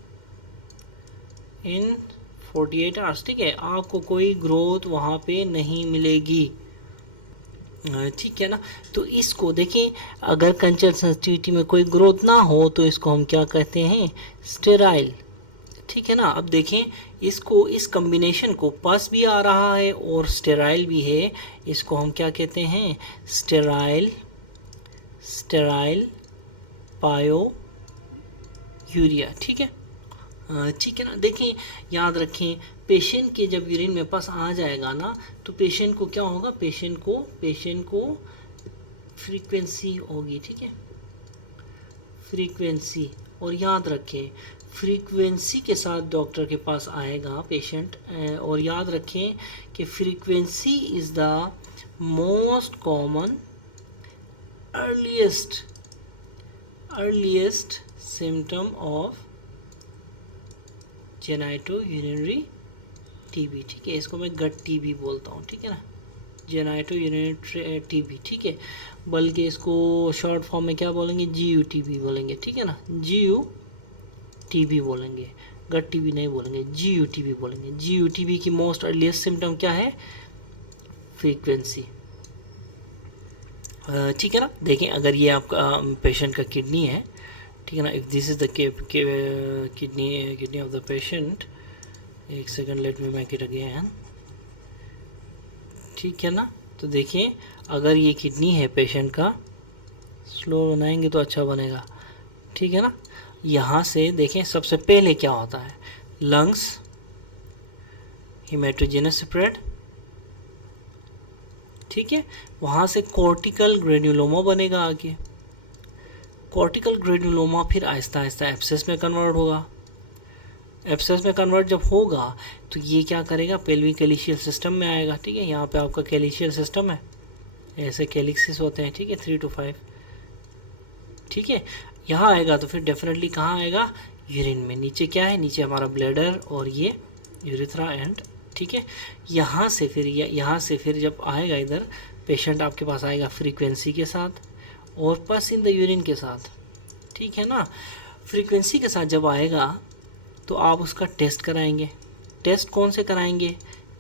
in 48 hours, ठीक है, आपको कोई ग्रोथ वहाँ पे नहीं मिलेगी, ठीक है ना। तो इसको देखें, अगर कल्चर सेंसिटिविटी में कोई ग्रोथ ना हो तो इसको हम क्या कहते हैं, स्टेराइल, ठीक है ना। अब देखें इसको, इस कॉम्बिनेशन को, पस भी आ रहा है और स्टेराइल भी है, इसको हम क्या कहते हैं, स्टेराइल पायोयूरिया, ठीक है, ठीक है ना। देखें याद रखें, पेशेंट के जब यूरिन में पस आ जाएगा ना तो पेशेंट को क्या होगा, पेशेंट को फ्रीक्वेंसी होगी, ठीक है, फ्रीक्वेंसी, और याद रखें फ्रीक्वेंसी के साथ डॉक्टर के पास आएगा पेशेंट, और याद रखें कि frequency is the most common earliest symptom of genito urinary TB, ठीक है, इसको मैं गट टीबी बोलता हूँ, ठीक है ना, जेनाइटो यूरिनरी टीबी, ठीक है, बल्कि इसको शॉर्ट फॉर्म में क्या बोलेंगे, GUTB बोलेंगे, ठीक है ना, GUTB बोलेंगे, गट टीबी नहीं बोलेंगे, GUTB बोलेंगे। GUTB की मोस्ट अर्लीस्ट सिम्टम क्या है, फ्रीक्वेंसी, ठीक है ना। देखें अगर ये आपका पेशेंट का किडनी है, ठीक है ना, if this is the kidney of the patient, एक second, let me make it again, ठीक है ना। तो देखिए अगर ये किडनी है पेशेंट का, स्लो बनाएंगे तो अच्छा बनेगा, ठीक है ना। यहाँ से देखें सबसे पहले क्या होता है, लंग्स, हेमेटोजेनस स्प्रेड, ठीक है, वहाँ से कॉर्टिकल ग्रेन्युलोमा बनेगा आगे, कॉर्टिकल ग्रेन्युलोमा फिर आहिस्ता आहिस्ता एब्सेस में कन्वर्ट होगा, एब्सेस में कन्वर्ट जब होगा तो ये क्या करेगा, पेल्विक कैलिशियल सिस्टम में आएगा, ठीक है, यहाँ पे आपका कैलिशियल सिस्टम है, ऐसे कैलिक्सिस होते हैं, ठीक है, 3 to 5, ठीक है, यहाँ आएगा तो फिर डेफिनेटली कहाँ आएगा, यूरिन में, नीचे क्या है, नीचे हमारा ब्लैडर और ये यूरिथ्रा एंड, ठीक है, यहाँ से फिर जब आएगा इधर, पेशेंट आपके पास आएगा फ्रीक्वेंसी के साथ और पस इन द यूरिन के साथ, ठीक है ना। फ्रीक्वेंसी के साथ जब आएगा तो आप उसका टेस्ट कराएंगे, टेस्ट कौन से कराएंगे,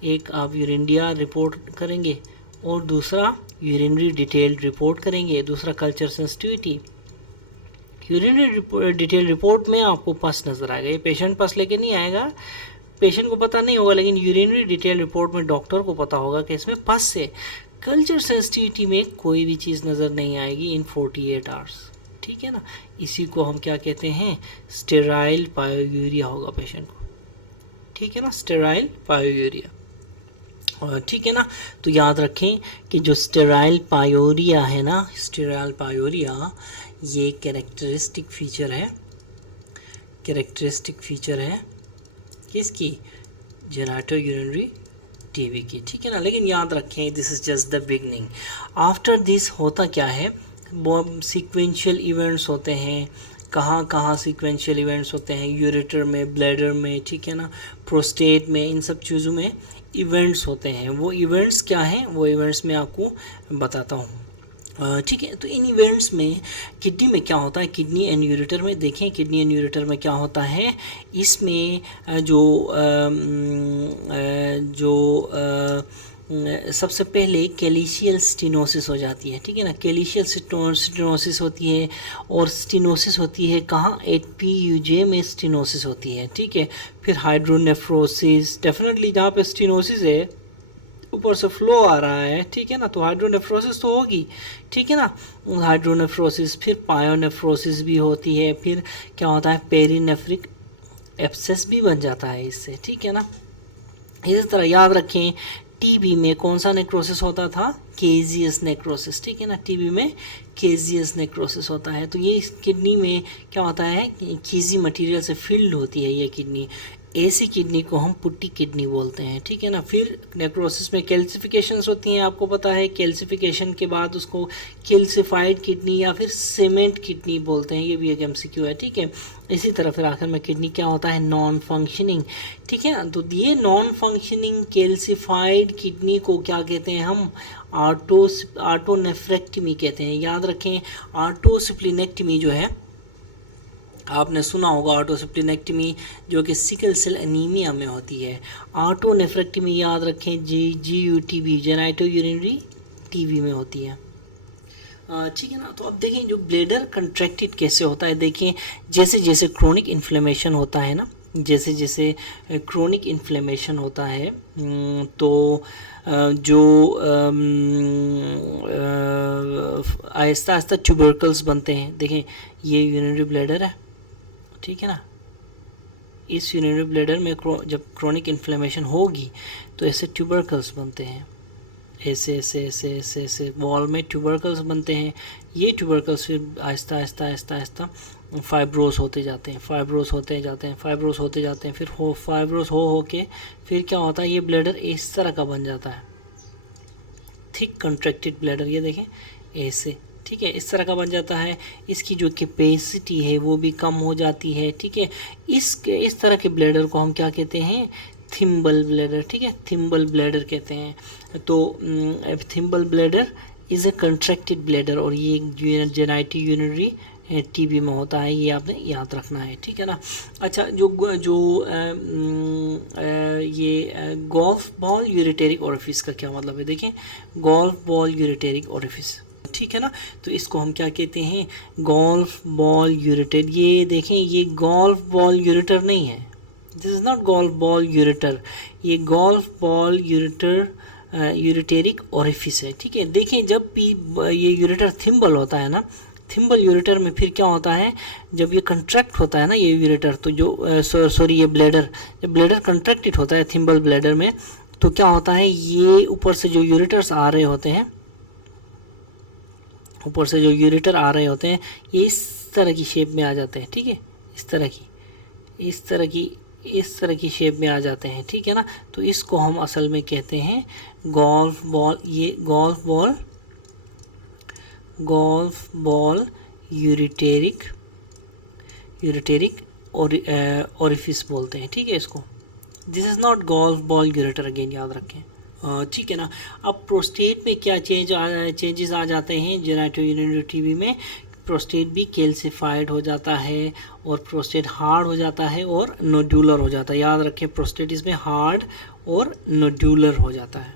एक आप यूरिनडिया रिपोर्ट करेंगे और दूसरा यूरिनरी डिटेल्ड रिपोर्ट करेंगे, दूसरा culture sensitivity. Urinary detail report में आपको पस नज़र आएगा, ये पेशेंट पस लेके नहीं आएगा, पेशेंट को पता नहीं होगा, लेकिन यूरिनरी डिटेल रिपोर्ट में डॉक्टर को पता होगा कि इसमें पस से। कल्चर सेंसिटिविटी में कोई भी चीज़ नज़र नहीं आएगी इन 48 आवर्स, ठीक है ना। इसी को हम क्या कहते हैं, स्टेराइल पायोयूरिया होगा पेशेंट को, ठीक है ना, स्टेराइल पायोयूरिया, ठीक है ना। तो याद रखें कि जो स्टेराइल पायोरिया है ना, स्टेराइल पायोरिया ये कैरेक्टरिस्टिक फीचर है किसकी, जेनाइटो यूरिनरी टीबी की, ठीक है ना। लेकिन याद रखें this is just the beginning, after this होता क्या है, सीक्वेंशियल इवेंट्स होते हैं, कहाँ सीक्वेंशियल इवेंट्स होते हैं, यूरेटर में, ब्लैडर में, ठीक है ना, प्रोस्टेट में, इन सब चीज़ों में इवेंट्स होते हैं। वो इवेंट्स क्या हैं, वो इवेंट्स मैं आपको बताता हूँ, ठीक है। तो इन इवेंट्स में किडनी में क्या होता है, किडनी एंड यूरेटर में देखें, किडनी एंड यूरेटर में क्या होता है, इसमें जो सबसे पहले कैल्शियल स्टेनोसिस हो जाती है, ठीक है ना। कैल्शियल स्टेनोसिस होती है और स्टेनोसिस होती है कहाँ, HPUJ में स्टेनोसिस होती है, ठीक है। फिर हाइड्रोनेफ्रोसिस, डेफिनेटली जहाँ पे स्टेनोसिस है ऊपर से फ्लो आ रहा है, ठीक है ना, तो हाइड्रोनेफ्रोसिस तो होगी, ठीक है ना। हाइड्रोनेफ्रोसिस, फिर पायोनेफ्रोसिस भी होती है, फिर क्या होता है, पेरीनेफ्रिक एब्सेस भी बन जाता है इससे, ठीक है ना। इसी तरह याद रखें, टीबी में कौन सा नेक्रोसिस होता था, केजियस नेक्रोसिस, ठीक है ना। टीबी में केजियस नेक्रोसिस होता है। तो ये किडनी में क्या होता है, कीजी मटेरियल से फिल्ड होती है ये किडनी, ऐसी किडनी को हम पुट्टी किडनी बोलते हैं, ठीक है ना। फिर नेक्रोसिस में कैल्सिफिकेशंस होती हैं, आपको पता है, कैल्सिफिकेशन के बाद उसको कैल्सिफाइड किडनी या फिर सीमेंट किडनी बोलते हैं, ये भी एक MCQ है, ठीक है। इसी तरह फिर आखिर में किडनी क्या होता है, नॉन फंक्शनिंग, ठीक है ना। तो ये नॉन फंक्शनिंग कैल्सिफाइड किडनी को क्या कहते हैं हम, ऑटोनेफ्रेक्टमी कहते हैं। याद रखें, ऑटोस्प्लीनेक्टमी जो है, आपने सुना होगा ऑटोस्प्लीनेक्टमी, जो कि सिकल सेल एनीमिया में होती है। ऑटोनेफ्रेक्टमी याद रखें, GUTB, जेनाइटो यूरिनरी टीबी में होती है, ठीक है ना। तो अब देखें जो ब्लैडर कंट्रैक्टेड कैसे होता है, देखें जैसे जैसे क्रोनिक इन्फ्लेमेशन होता है ना, जैसे जैसे क्रोनिक इन्फ्लेमेशन होता है तो जो आहिस्ता आहिस्ता ट्यूबरकल्स बनते हैं। देखें ये यूरिनरी ब्लैडर है, ठीक है ना। इस यूरिनरी ब्लैडर में जब क्रोनिक इन्फ्लेमेशन होगी तो ऐसे ट्यूबरकल्स बनते हैं, ऐसे ऐसे ऐसे ऐसे ऐसे वॉल में ट्यूबरकल्स बनते हैं। ये ट्यूबरकल्स फिर आहिस्ता आहिस्ता आहिस्ता आहिस्ता फाइब्रोस होते जाते हैं, फाइब्रोस होते जाते हैं, फाइब्रोस होते जाते हैं, फिर फाइब्रोस हो के फिर क्या होता है, ये ब्लैडर इस तरह का बन जाता है, थिक कंट्रैक्टेड ब्लैडर, ये देखें ऐसे, ठीक है, इस तरह का बन जाता है। इसकी जो कैपेसिटी है वो भी कम हो जाती है, ठीक है। इस तरह के ब्लैडर को हम क्या कहते हैं, थिम्बल ब्लैडर, ठीक है, थिम्बल ब्लैडर कहते हैं। तो thimble bladder is a contracted bladder, और ये जेनाइटो यूरिनरी टीबी में होता है, ये आपने याद रखना है, ठीक है ना। अच्छा, ये गोल्फ बॉल यूरिटेरिक ओरिफिस का क्या मतलब है, देखें गोल्फ बॉल यूरिटेरिक ओरिफिस, ठीक है ना। तो इसको हम क्या कहते हैं, गोल्फ बॉल यूरेटर। ये देखें, ये गोल्फ बॉल यूरेटर नहीं है, this is not golf ball ureter, ये golf ball ureter ureteric orifice है, ठीक है। देखें जब भी ये यूरेटर थिम्बल होता है ना, थिम्बल यूरेटर में फिर क्या होता है, जब ये कंट्रैक्ट होता है ना ये यूरेटर, तो जो सॉरी ये ब्लैडर, जब ब्लैडर कंट्रैक्टेड होता है थिम्बल ब्लैडर में, तो क्या होता है, ये ऊपर से जो यूरेटर्स आ रहे होते हैं, ऊपर से जो यूरेटर आ रहे होते हैं, ये इस तरह की शेप में आ जाते हैं, ठीक है, इस तरह की शेप में आ जाते हैं, ठीक है ना। तो इसको हम असल में कहते हैं गोल्फ बॉल, ये गोल्फ बॉल यूरिटेरिक ओरिफिस बोलते हैं, ठीक है इसको। This is not golf ball ureter, again याद रखें, ठीक है ना। अब प्रोस्टेट में क्या चेंजेस आ जाते हैं, जेनाइटो यूरिनरी टीबी में प्रोस्टेट भी कैल्सिफाइड हो जाता है, और प्रोस्टेट हार्ड हो जाता है और नोड्यूलर हो जाता है। याद रखें, प्रोस्टेट इसमें हार्ड और नोड्यूलर हो जाता है,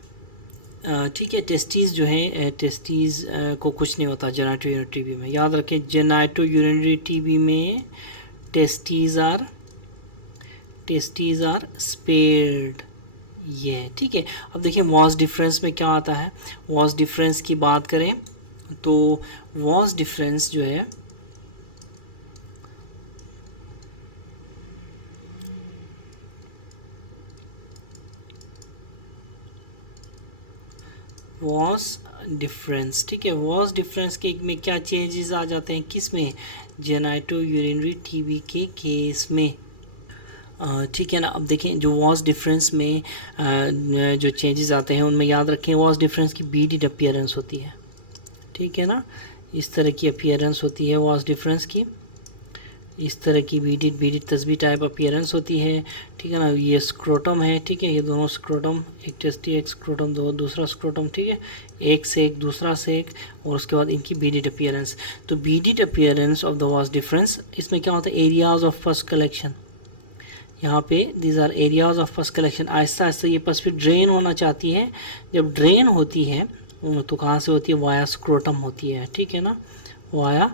ठीक है। टेस्टीज़ जो है, टेस्टीज़ को कुछ नहीं होता जेनाइटो यूरिनरी टीबी में। याद रखें, जेनाइटो यूरिनरी टीबी में टेस्टीज़ आर स्पेयर्ड, ये है, ठीक है। अब देखिए वॉस डिफरेंस में क्या आता है, वॉस डिफरेंस की बात करें तो वॉस डिफरेंस जो है, वॉस डिफरेंस, ठीक है, वॉस डिफरेंस के में क्या चेंजेस आ जाते हैं, किस में, जेनाइटो यूरिनरी टीबी के केस में, ठीक है ना। अब देखें जो वॉस डिफरेंस में जो चेंजेस आते हैं उनमें याद रखें, वॉस डिफरेंस की बीडिड अपीयरेंस होती है, ठीक है ना, इस तरह की अपीयरेंस होती है वॉस डिफरेंस की, इस तरह की बीडिड तस्बी टाइप अपीयरेंस होती है, ठीक है ना। ये स्क्रोटम है, ठीक है, ये दोनों स्क्रोटम, एक टेस्टी एक स्क्रोटम, दूसरा स्क्रोटम, ठीक है, एक से एक दूसरा से एक, और उसके बाद इनकी बीडिड अपीयरेंस। तो beaded appearance of the vas deferens, इसमें क्या होता है, एरियाज ऑफ फर्स्ट कलेक्शन, यहाँ पे these are areas of pus collection. आहिस्ता आहिस्ता ये पस फिर ड्रेन होना चाहती है। जब ड्रेन होती है तो कहाँ से होती है, वाया स्क्रोटम होती है, ठीक है ना, वाया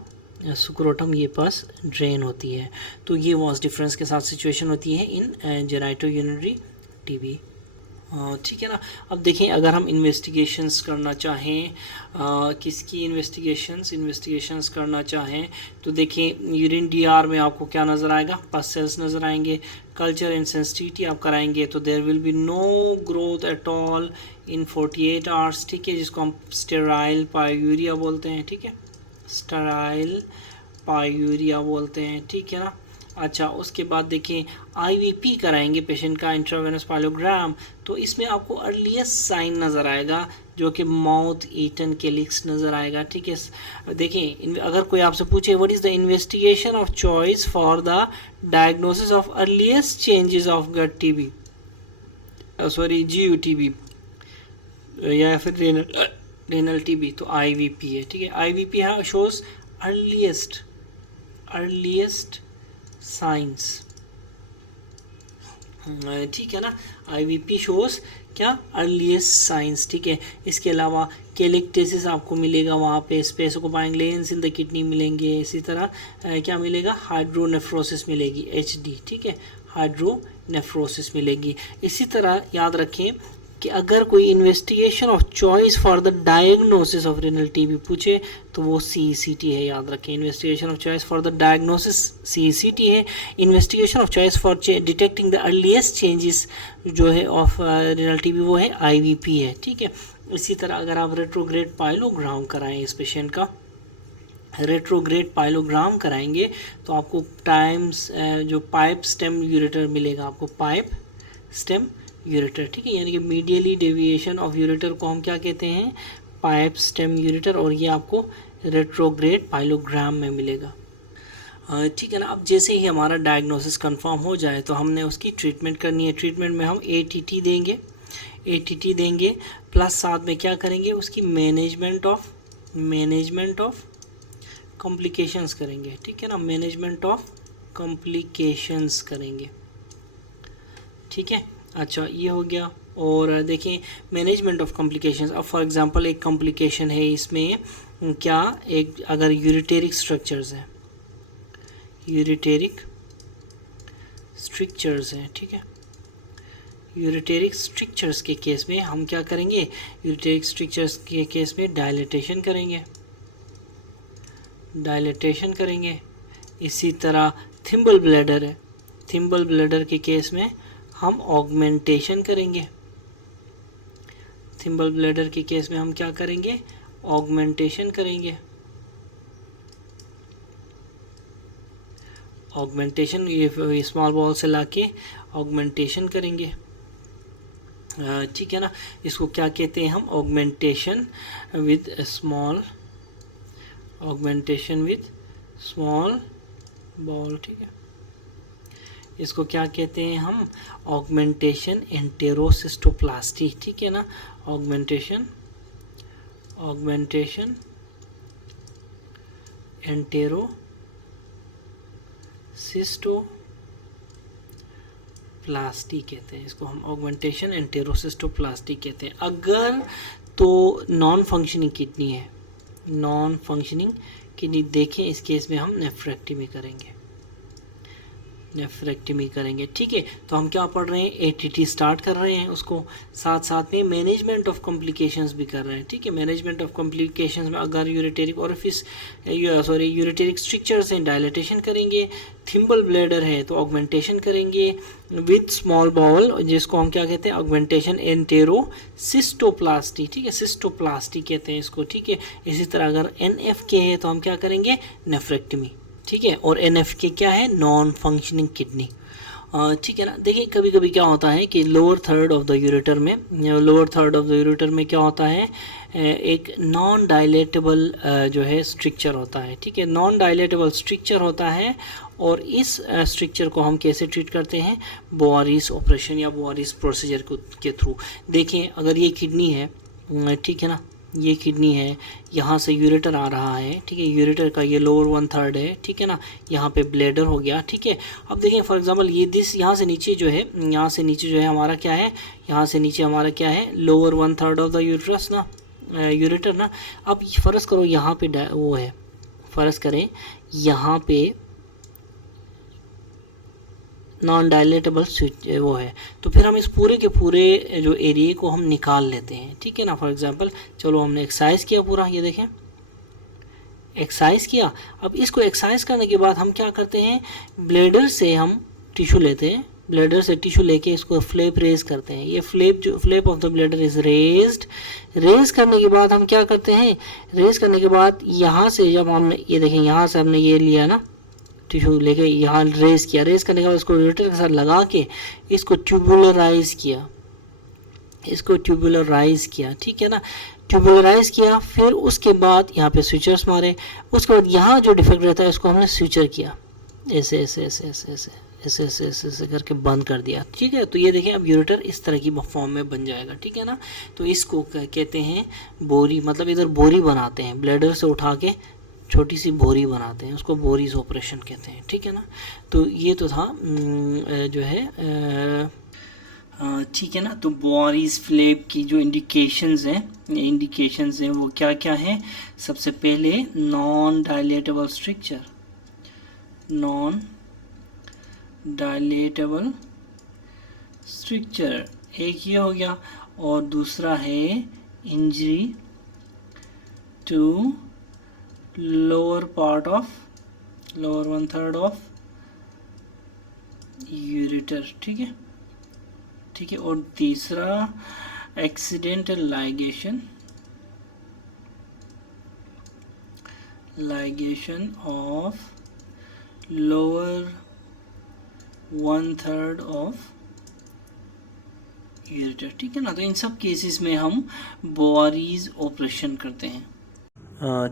स्क्रोटम ये पस ड्रेन होती है। तो ये वॉस डिफरेंस के साथ सिचुएशन होती है इन जेराइटो यूरिनरी टीबी, ठीक है ना। अब देखें अगर हम इन्वेस्टिगेशंस करना चाहें, किसकी इन्वेस्टिगेशंस करना चाहें तो देखें यूरिन डीआर में आपको क्या नज़र आएगा, पस सेल्स नज़र आएंगे। कल्चर इन सेंसिटिविटी आप कराएंगे तो there will be no growth at all in 48 hours, ठीक है, जिसको हम स्टेराइल पायूरिया बोलते हैं, ठीक है, स्टेराइल पायूरिया बोलते हैं, ठीक है ना। अच्छा, उसके बाद देखें आईवीपी कराएंगे पेशेंट का, इंट्रावेनस पाइलोग्राम, तो इसमें आपको अर्लीस्ट साइन नज़र आएगा जो कि माउथ ईटन कैलिक्स नज़र आएगा, ठीक है। देखें अगर कोई आपसे पूछे what is the investigation of choice for the diagnosis of earliest changes of gut TB, sorry GUTB या फिर रेनल टीबी, तो आईवीपी है, ठीक है। आईवीपी है शोज अर्लीस्ट साइंस, ठीक है ना। आईवीपी शोज क्या, अर्लीस्ट साइंस, ठीक है। इसके अलावा कैलिक्टेसिस आपको मिलेगा वहाँ पे, स्पेसोकोपाइंग्लेंस इन द किडनी मिलेंगे, इसी तरह क्या मिलेगा, हाइड्रोनेफ्रोसिस मिलेगी HD, ठीक है, हाइड्रोनेफ्रोसिस मिलेगी। इसी तरह याद रखें कि अगर कोई investigation of choice for the diagnosis of renal TB पूछे तो वो CECT है, याद रखें। Investigation of choice for the diagnosis CECT है। Investigation of choice for detecting the earliest changes जो है ऑफ रेनल टीबी वो है IVP है, ठीक है। इसी तरह अगर आप रेट्रोग्रेड पाइलोग्राम कराएं इस पेशेंट का, रेट्रोग्रेड पाइलोग्राम कराएंगे तो आपको टाइम्स जो पाइप स्टेम यूरेटर मिलेगा, आपको पाइप स्टेम यूरेटर, ठीक है, यानी कि मीडियली डेविएशन ऑफ यूरेटर को हम क्या कहते हैं, पाइप स्टेम यूरेटर, और ये आपको रेट्रोग्रेड पाइलोग्राम में मिलेगा, ठीक है ना। अब जैसे ही हमारा डायग्नोसिस कंफर्म हो जाए तो हमने उसकी ट्रीटमेंट करनी है। ट्रीटमेंट में हम ATT देंगे प्लस साथ में क्या करेंगे, उसकी मैनेजमेंट ऑफ कॉम्प्लिकेशंस करेंगे, ठीक है ना, मैनेजमेंट ऑफ कॉम्प्लिकेशंस करेंगे, ठीक है। अच्छा, ये हो गया। और देखें मैनेजमेंट ऑफ कॉम्प्लिकेशंस, अब फॉर एग्जांपल एक कॉम्प्लिकेशन है इसमें क्या, एक अगर यूरिटेरिक स्ट्रक्चर्स हैं, ठीक है, यूरिटेरिक स्ट्रक्चर्स के केस में हम क्या करेंगे, यूरिटेरिक स्ट्रक्चर्स के केस में डायलेटेशन करेंगे। इसी तरह थिम्बल ब्लैडर है, थिम्बल ब्लैडर के केस में हम ऑगमेंटेशन करेंगे। थिम्बल ब्लैडर के केस में हम क्या करेंगे, ऑगमेंटेशन करेंगे। ऑगमेंटेशन ये स्मॉल बॉल से लाके ऑगमेंटेशन करेंगे, ठीक है ना। इसको क्या कहते हैं हम, ऑगमेंटेशन विद स्मॉल बॉल, ठीक है। इसको क्या कहते हैं हम, ऑगमेंटेशन एंटेरोसिस्टोप्लास्टी, ठीक है ना, ऑगमेंटेशन एंटेरोसिस्टोप्लास्टी कहते हैं इसको हम, ऑगमेंटेशन एंटेरोसिस्टोप्लास्टी कहते हैं। अगर तो नॉन फंक्शनिंग किडनी देखें, इस केस में हम नेफ्रेक्टमी करेंगे, ठीक है। तो हम क्या पढ़ रहे हैं, ATT स्टार्ट कर रहे हैं उसको, साथ में मैनेजमेंट ऑफ कॉम्प्लिकेशंस भी कर रहे हैं, ठीक है। मैनेजमेंट ऑफ कॉम्प्लिकेशंस में अगर यूरिटेरिक स्ट्रक्चर्स हैं, डायलेटेशन करेंगे। थिम्बल ब्लैडर है तो ऑगमेंटेशन करेंगे विद स्मॉल बाउल, जिसको हम क्या कहते हैं, ऑगमेंटेशन एंटेरोसिस्टोप्लास्टी, ठीक है, सिस्टोप्लास्टी कहते हैं इसको, ठीक है। इसी तरह अगर NFK है तो हम क्या करेंगे, नेफ्रेक्टमी, ठीक है। और NFK क्या है, नॉन फंक्शनिंग किडनी, ठीक है ना। देखिए कभी कभी क्या होता है कि lower third of the ureter में क्या होता है, एक नॉन डायलेटेबल जो है स्ट्रक्चर होता है, ठीक है, नॉन डायलेटेबल स्ट्रक्चर होता है। और इस स्ट्रक्चर को हम कैसे ट्रीट करते हैं, बोआरिस ऑपरेशन या बोआरिस प्रोसीजर के थ्रू। देखें अगर ये किडनी है, ठीक है ना, ये किडनी है, यहाँ से यूरेटर आ रहा है, ठीक है, यूरेटर का ये लोअर 1/3 है, ठीक है ना, यहाँ पे ब्लेडर हो गया, ठीक है। अब देखिए फॉर एग्जांपल ये दिस यहाँ से नीचे जो है, यहाँ से नीचे जो है हमारा क्या है, यहाँ से नीचे हमारा क्या है, लोअर 1/3 ऑफ द यूट्रस ना, यूरेटर ना। अब फ़र्ज़ करो यहाँ पे वो है, फ़र्ज़ करें यहाँ पे नॉन डायलेटेबल स्विच वो है, तो फिर हम इस पूरे के पूरे जो एरिया को हम निकाल लेते हैं, ठीक है ना। फॉर एग्जांपल चलो हमने एक्सरसाइज किया पूरा, ये देखें एक्सरसाइज किया। अब इसको एक्सरसाइज करने के बाद हम क्या करते हैं, ब्लेडर से हम टिश्यू लेते हैं, ब्लेडर से टिश्यू लेके इसको फ्लैप रेज करते हैं। ये फ्लैप जो flap of the bladder is raised, raise करने के बाद हम क्या करते हैं, रेज करने के बाद यहाँ से जब हमने ये देखें यहाँ से हमने ये लिया ना टिश्यू लेके यहाँ रेज किया, रेज करने के बाद इसको यूरेटर के साथ लगा के इसको ट्यूबुलराइज किया, इसको ट्यूबुलराइज किया, ठीक है ना, ट्यूबुलराइज किया। फिर उसके बाद यहाँ पे स्विचर्स मारे, उसके बाद यहाँ जो डिफेक्ट रहता है इसको हमने स्विचर किया, ऐसे ऐसे ऐसे ऐसे ऐसे ऐसे ऐसे ऐसे ऐसे करके बंद कर दिया, ठीक है। तो ये देखें अब यूरेटर इस तरह की फॉर्म में बन जाएगा, ठीक है ना। तो इसको कहते हैं बोरी, मतलब इधर बोरी बनाते हैं, ब्लेडर से उठा के छोटी सी बोरी बनाते हैं, उसको बोरीज ऑपरेशन कहते हैं, ठीक है ना। तो ये तो था जो है ठीक है ना। तो बोरीज फ्लैप की जो इंडिकेशंस हैं वो क्या क्या हैं। सबसे पहले non dilatable structure, non dilatable structure एक ये हो गया, और दूसरा है injury to lower part of lower 1/3 of ureter, ठीक है, ठीक है। और तीसरा accidental ligation of lower 1/3 of ureter, ठीक है ना। तो इन सब केसेस में हम बोरीज ऑपरेशन करते हैं,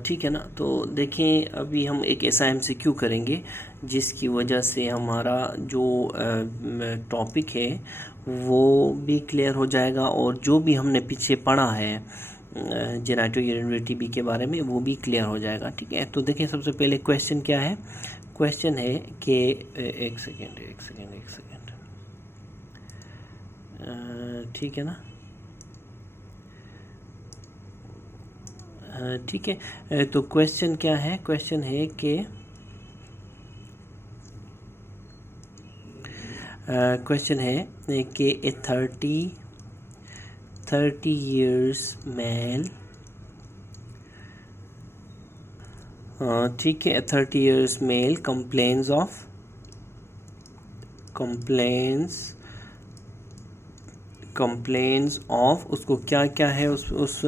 ठीक है ना। तो देखें अभी हम एक ऐसा MCQ करेंगे जिसकी वजह से हमारा जो टॉपिक है वो भी क्लियर हो जाएगा, और जो भी हमने पीछे पढ़ा है जेनेटो यूरिनरी टीबी के बारे में वो भी क्लियर हो जाएगा, ठीक है। तो देखें सबसे पहले क्वेश्चन क्या है, क्वेश्चन है कि एक सेकेंड ठीक है ना, ठीक है। तो क्वेश्चन क्या है, क्वेश्चन है कि क्वेश्चन है कि ए 30 years मेल, ठीक है, 30 years मेल complains ऑफ उसको क्या क्या है, उस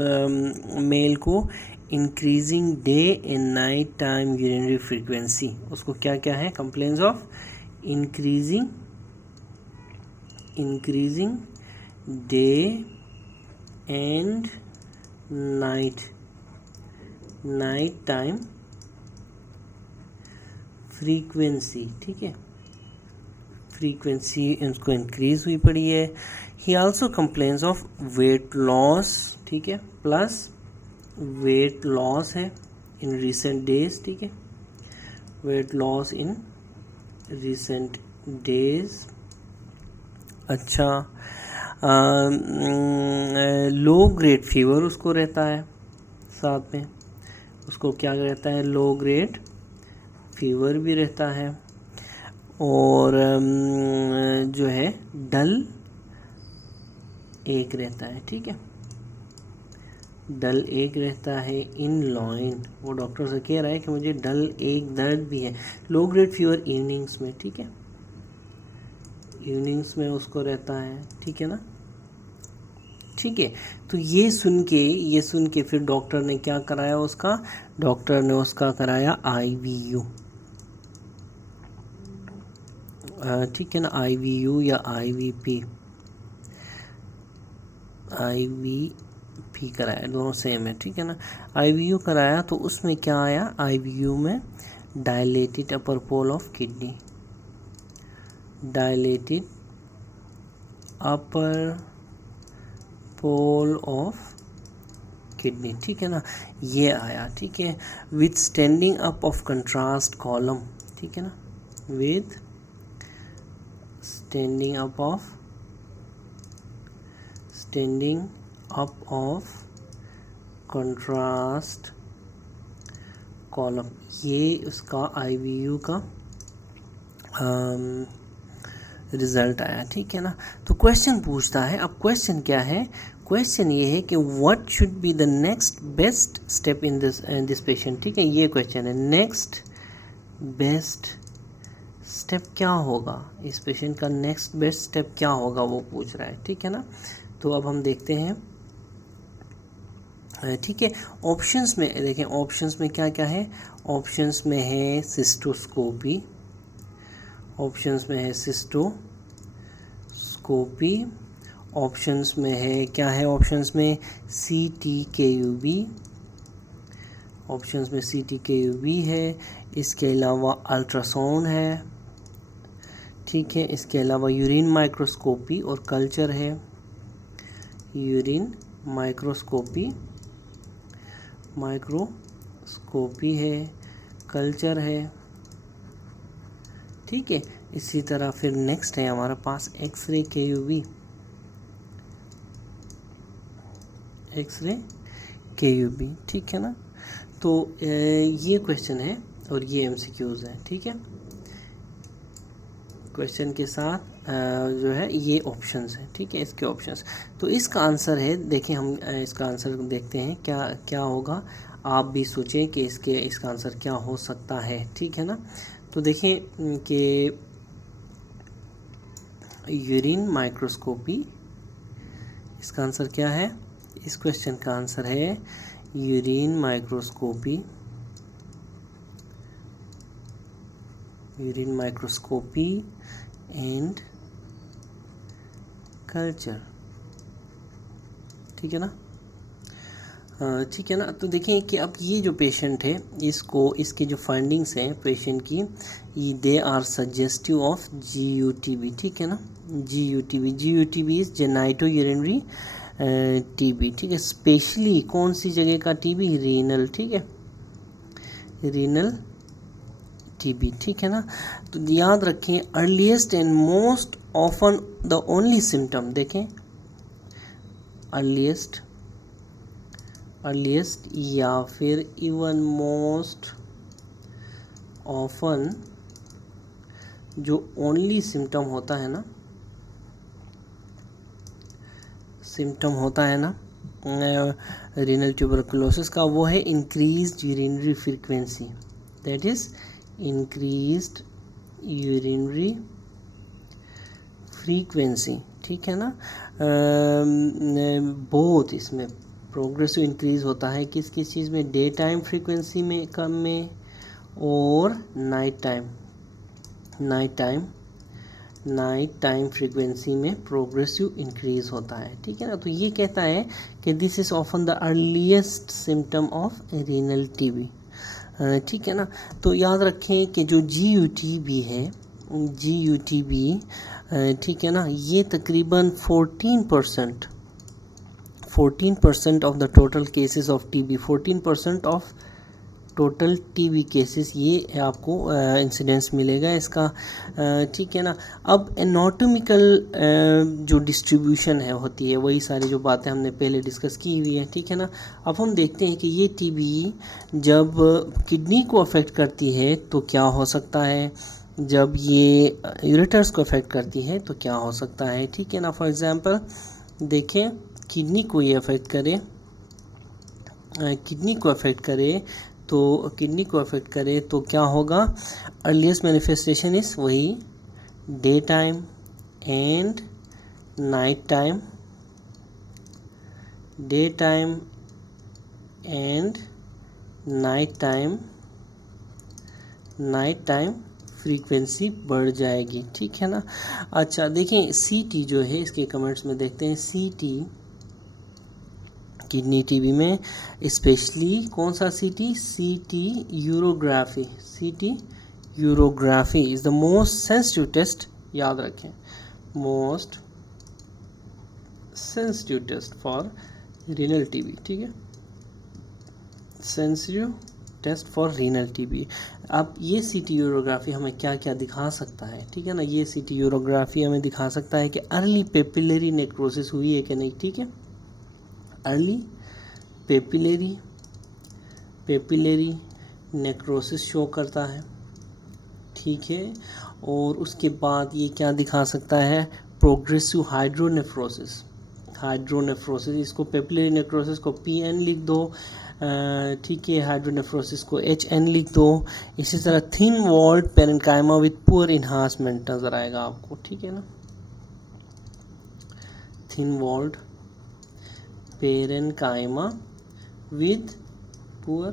मेल को increasing day and night time urinary frequency, उसको क्या क्या है, complains of increasing day and night time frequency, ठीक है, फ्रीक्वेंसी उसको इंक्रीज हुई पड़ी है। He also complains of weight loss, ठीक है, प्लस वेट लॉस है इन रिसेंट डेज, ठीक है, weight loss in recent days. अच्छा, लो ग्रेड फीवर उसको रहता है, साथ में उसको क्या रहता है, लो ग्रेड फीवर भी रहता है, और जो है डल एक रहता है, ठीक है, डल एक रहता है इन लॉइन, वो डॉक्टर से कह रहा है कि मुझे डल एक दर्द भी है। लो ग्रेड फीवर इवनिंग्स में, ठीक है, इवनिंग्स में उसको रहता है, ठीक है ना, ठीक है। तो ये सुन के फिर डॉक्टर ने क्या कराया, डॉक्टर ने उसका कराया IVU, ठीक है ना, IVU या IVP कराया, दोनों सेम है, ठीक है ना। IVU कराया तो उसमें क्या आया, IVU में dilated upper pole of kidney, dilated upper pole of kidney, ठीक है ना, ये आया, ठीक है। With standing up of contrast column, ठीक है ना, with standing up of contrast column, ये उसका IVU का रिजल्ट आया, ठीक है ना। तो क्वेश्चन पूछता है, अब क्वेश्चन क्या है, क्वेश्चन ये है कि what should be the next best step in this patient, ठीक है, ये क्वेश्चन है, नेक्स्ट बेस्ट स्टेप क्या होगा, इस पेशेंट का नेक्स्ट बेस्ट स्टेप क्या होगा वो पूछ रहा है, ठीक है ना। तो अब हम देखते हैं, ठीक है, ऑप्शंस में देखें, ऑप्शंस में क्या क्या है, ऑप्शंस में है सिस्टोस्कोपी, ऑप्शंस में है सिस्टोस्कोपी, ऑप्शंस में है क्या है, ऑप्शंस में CTKUB, ऑप्शंस में CTKUB है, इसके अलावा अल्ट्रासाउंड है, ठीक है, इसके अलावा यूरिन माइक्रोस्कोपी और कल्चर है, यूरिन माइक्रोस्कोपी है, कल्चर है, ठीक है। इसी तरह फिर नेक्स्ट है हमारे पास एक्सरे KUB, ठीक है ना। तो ये क्वेश्चन है और ये MCQs है, ठीक है, क्वेश्चन के साथ जो है ये ऑप्शंस है, ठीक है, इसके ऑप्शंस। तो इसका आंसर है, देखें हम इसका आंसर देखते हैं क्या क्या होगा, आप भी सोचें कि इसका आंसर क्या हो सकता है, ठीक है ना। तो देखें कि यूरिन माइक्रोस्कोपी, इसका आंसर क्या है, इस क्वेश्चन का आंसर है यूरिन माइक्रोस्कोपी एंड कल्चर, ठीक है ना, ठीक है ना। तो देखें कि अब ये जो पेशेंट है, इसके जो फाइंडिंग्स हैं पेशेंट की, they are suggestive of GUTB, ठीक है ना, GUTB is genito urinary TB, ठीक है, स्पेशली कौन सी जगह का TB, रीनल, ठीक है, रीनल TB, ठीक है ना। तो याद रखें, earliest and most often the only symptom, देखें अर्लीस्ट या फिर इवन मोस्ट ऑफन, जो ओनली सिम्टम होता है ना, रीनल ट्यूबरकुलोसिस का, वो है increased urinary frequency, that is increased urinary frequency, ठीक है ना। बहुत इसमें प्रोग्रेसिव इंक्रीज होता है किस चीज़ में, डे टाइम फ्रीक्वेंसी में कम में, और नाइट टाइम फ्रीक्वेंसी में प्रोग्रेसिव इंक्रीज होता है, ठीक है ना। तो ये कहता है कि this is often the earliest symptom of renal TB, ठीक है ना। तो याद रखें कि जो GUTB है, ठीक है ना, ये तकरीबन 14% of the total cases of TB, 14% of total TB cases, ये आपको इंसिडेंस मिलेगा इसका, ठीक है ना। अब एनाटॉमिकल जो डिस्ट्रीब्यूशन होती है, वही सारी जो बातें हमने पहले डिस्कस की हुई है, ठीक है ना। अब हम देखते हैं कि ये TB जब किडनी को अफेक्ट करती है तो क्या हो सकता है, जब ये यूरेटर्स को अफेक्ट करती है तो क्या हो सकता है, ठीक है ना। फॉर एग्जांपल देखें, किडनी को ये अफेक्ट करे, किडनी को अफेक्ट करे तो क्या होगा, अर्लीस्ट मैनिफेस्टेशन इज वही day time and night time frequency बढ़ जाएगी, ठीक है ना। अच्छा देखें, CT जो है, इसके कमेंट्स में देखते हैं, CT किडनी TB में स्पेशली कौन सा CT urography is the most sensitive test, याद रखें, most sensitive test for renal TB, ठीक है। Sensitive test for renal TB. अब ये सीटी यूरोग्राफी हमें क्या क्या दिखा सकता है, ठीक है ना, ये सीटी यूरोग्राफी हमें दिखा सकता है कि अर्ली पेपिलरी नेक्रोसिस हुई है कि नहीं, ठीक है, अर्ली पेपिलरी नेक्रोसिस शो करता है, ठीक है। और उसके बाद ये क्या दिखा सकता है, प्रोग्रेसिव हाइड्रोनेफ्रोसिस, इसको पेपिलरी नेक्रोसिस को PN लिख दो, ठीक है, हाइड्रोनेफ्रोसिस को HN लिख दो। इसी तरह thin walled parenchyma with poor enhancement नजर आएगा आपको, ठीक है ना, thin walled parenchyma with poor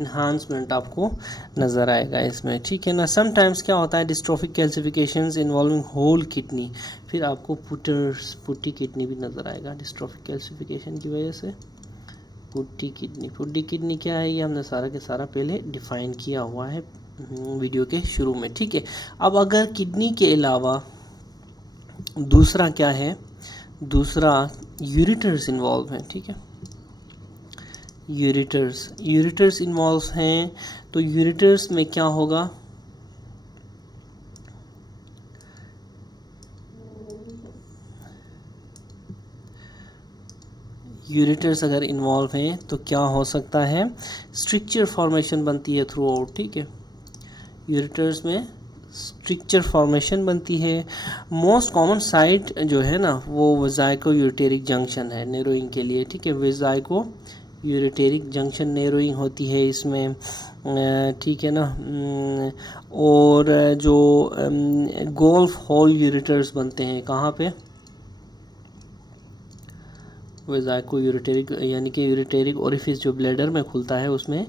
enhancement आपको नज़र आएगा इसमें, ठीक है ना। समटाइम्स क्या होता है, dystrophic calcifications involving whole kidney, फिर आपको पुट्टी किडनी भी नज़र आएगा डिस्ट्रोफिक कैल्सिफिकेशन की वजह से। पुट्टी किडनी क्या है, ये हमने सारा के सारा पहले डिफाइन किया हुआ है वीडियो के शुरू में, ठीक है। अब अगर किडनी के अलावा दूसरा क्या है, दूसरा यूरेटर्स इन्वॉल्व है, ठीक है, यूरेटर्स इन्वॉल्व हैं, तो यूरेटर्स में क्या होगा, यूरेटर्स अगर इन्वॉल्व हैं तो क्या हो सकता है, स्ट्रक्चर फॉर्मेशन बनती है थ्रू आउट, ठीक है, यूरेटर्स में स्ट्रक्चर फॉर्मेशन बनती है। मोस्ट कॉमन साइट जो है ना वो वेजाइको यूरेटेरिक जंक्शन है नैरोइंग के लिए, ठीक है, वेजाइको यूरेटेरिक जंक्शन नैरोइंग होती है इसमें, ठीक है ना। और जो गोल्फ होल यूरेटर्स बनते हैं कहाँ पे, वेजाइको यूरेटेरिक, यानी कि यूरेटेरिक ओरिफिस जो ब्लैडर में खुलता है उसमें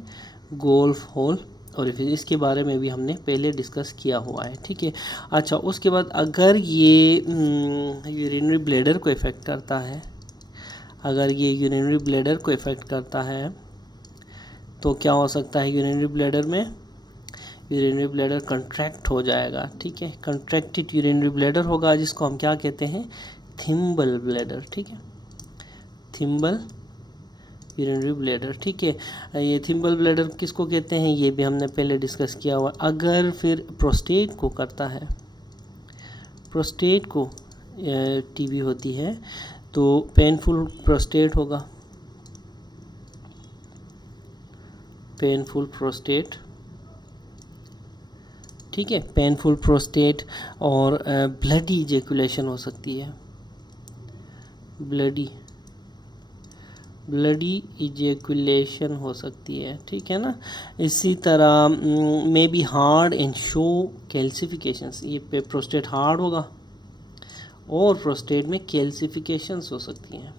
गोल्फ होल ओरिफिस, इसके बारे में भी हमने पहले डिस्कस किया हुआ है, ठीक है। अच्छा, उसके बाद अगर ये यूरिनरी ब्लैडर को इफ़ेक्ट करता है, अगर ये यूरिनरी ब्लैडर को इफ़ेक्ट करता है तो क्या हो सकता है, यूरिनरी ब्लैडर कंट्रैक्ट हो जाएगा, ठीक है, कंट्रैक्टेड यूरिनरी ब्लैडर होगा, जिसको हम क्या कहते हैं, थिम्बल ब्लैडर, ठीक है, थिम्बल यूरिनरी ब्लैडर, ठीक है। ये थिम्बल ब्लैडर किसको कहते हैं, ये भी हमने पहले डिस्कस किया हुआ। अगर फिर प्रोस्टेट को करता है, प्रोस्टेट को टीबी होती है तो पेनफुल प्रोस्टेट होगा, पेनफुल प्रोस्टेट, ठीक है, पेनफुल प्रोस्टेट, और ब्लडी इजैकुलेशन हो सकती है, ब्लडी इजैकुलेशन हो सकती है, ठीक है ना। इसी तरह may be hard and show calcifications, ये पे प्रोस्टेट हार्ड होगा और प्रोस्टेट में कैल्सिफिकेशंस हो सकती हैं,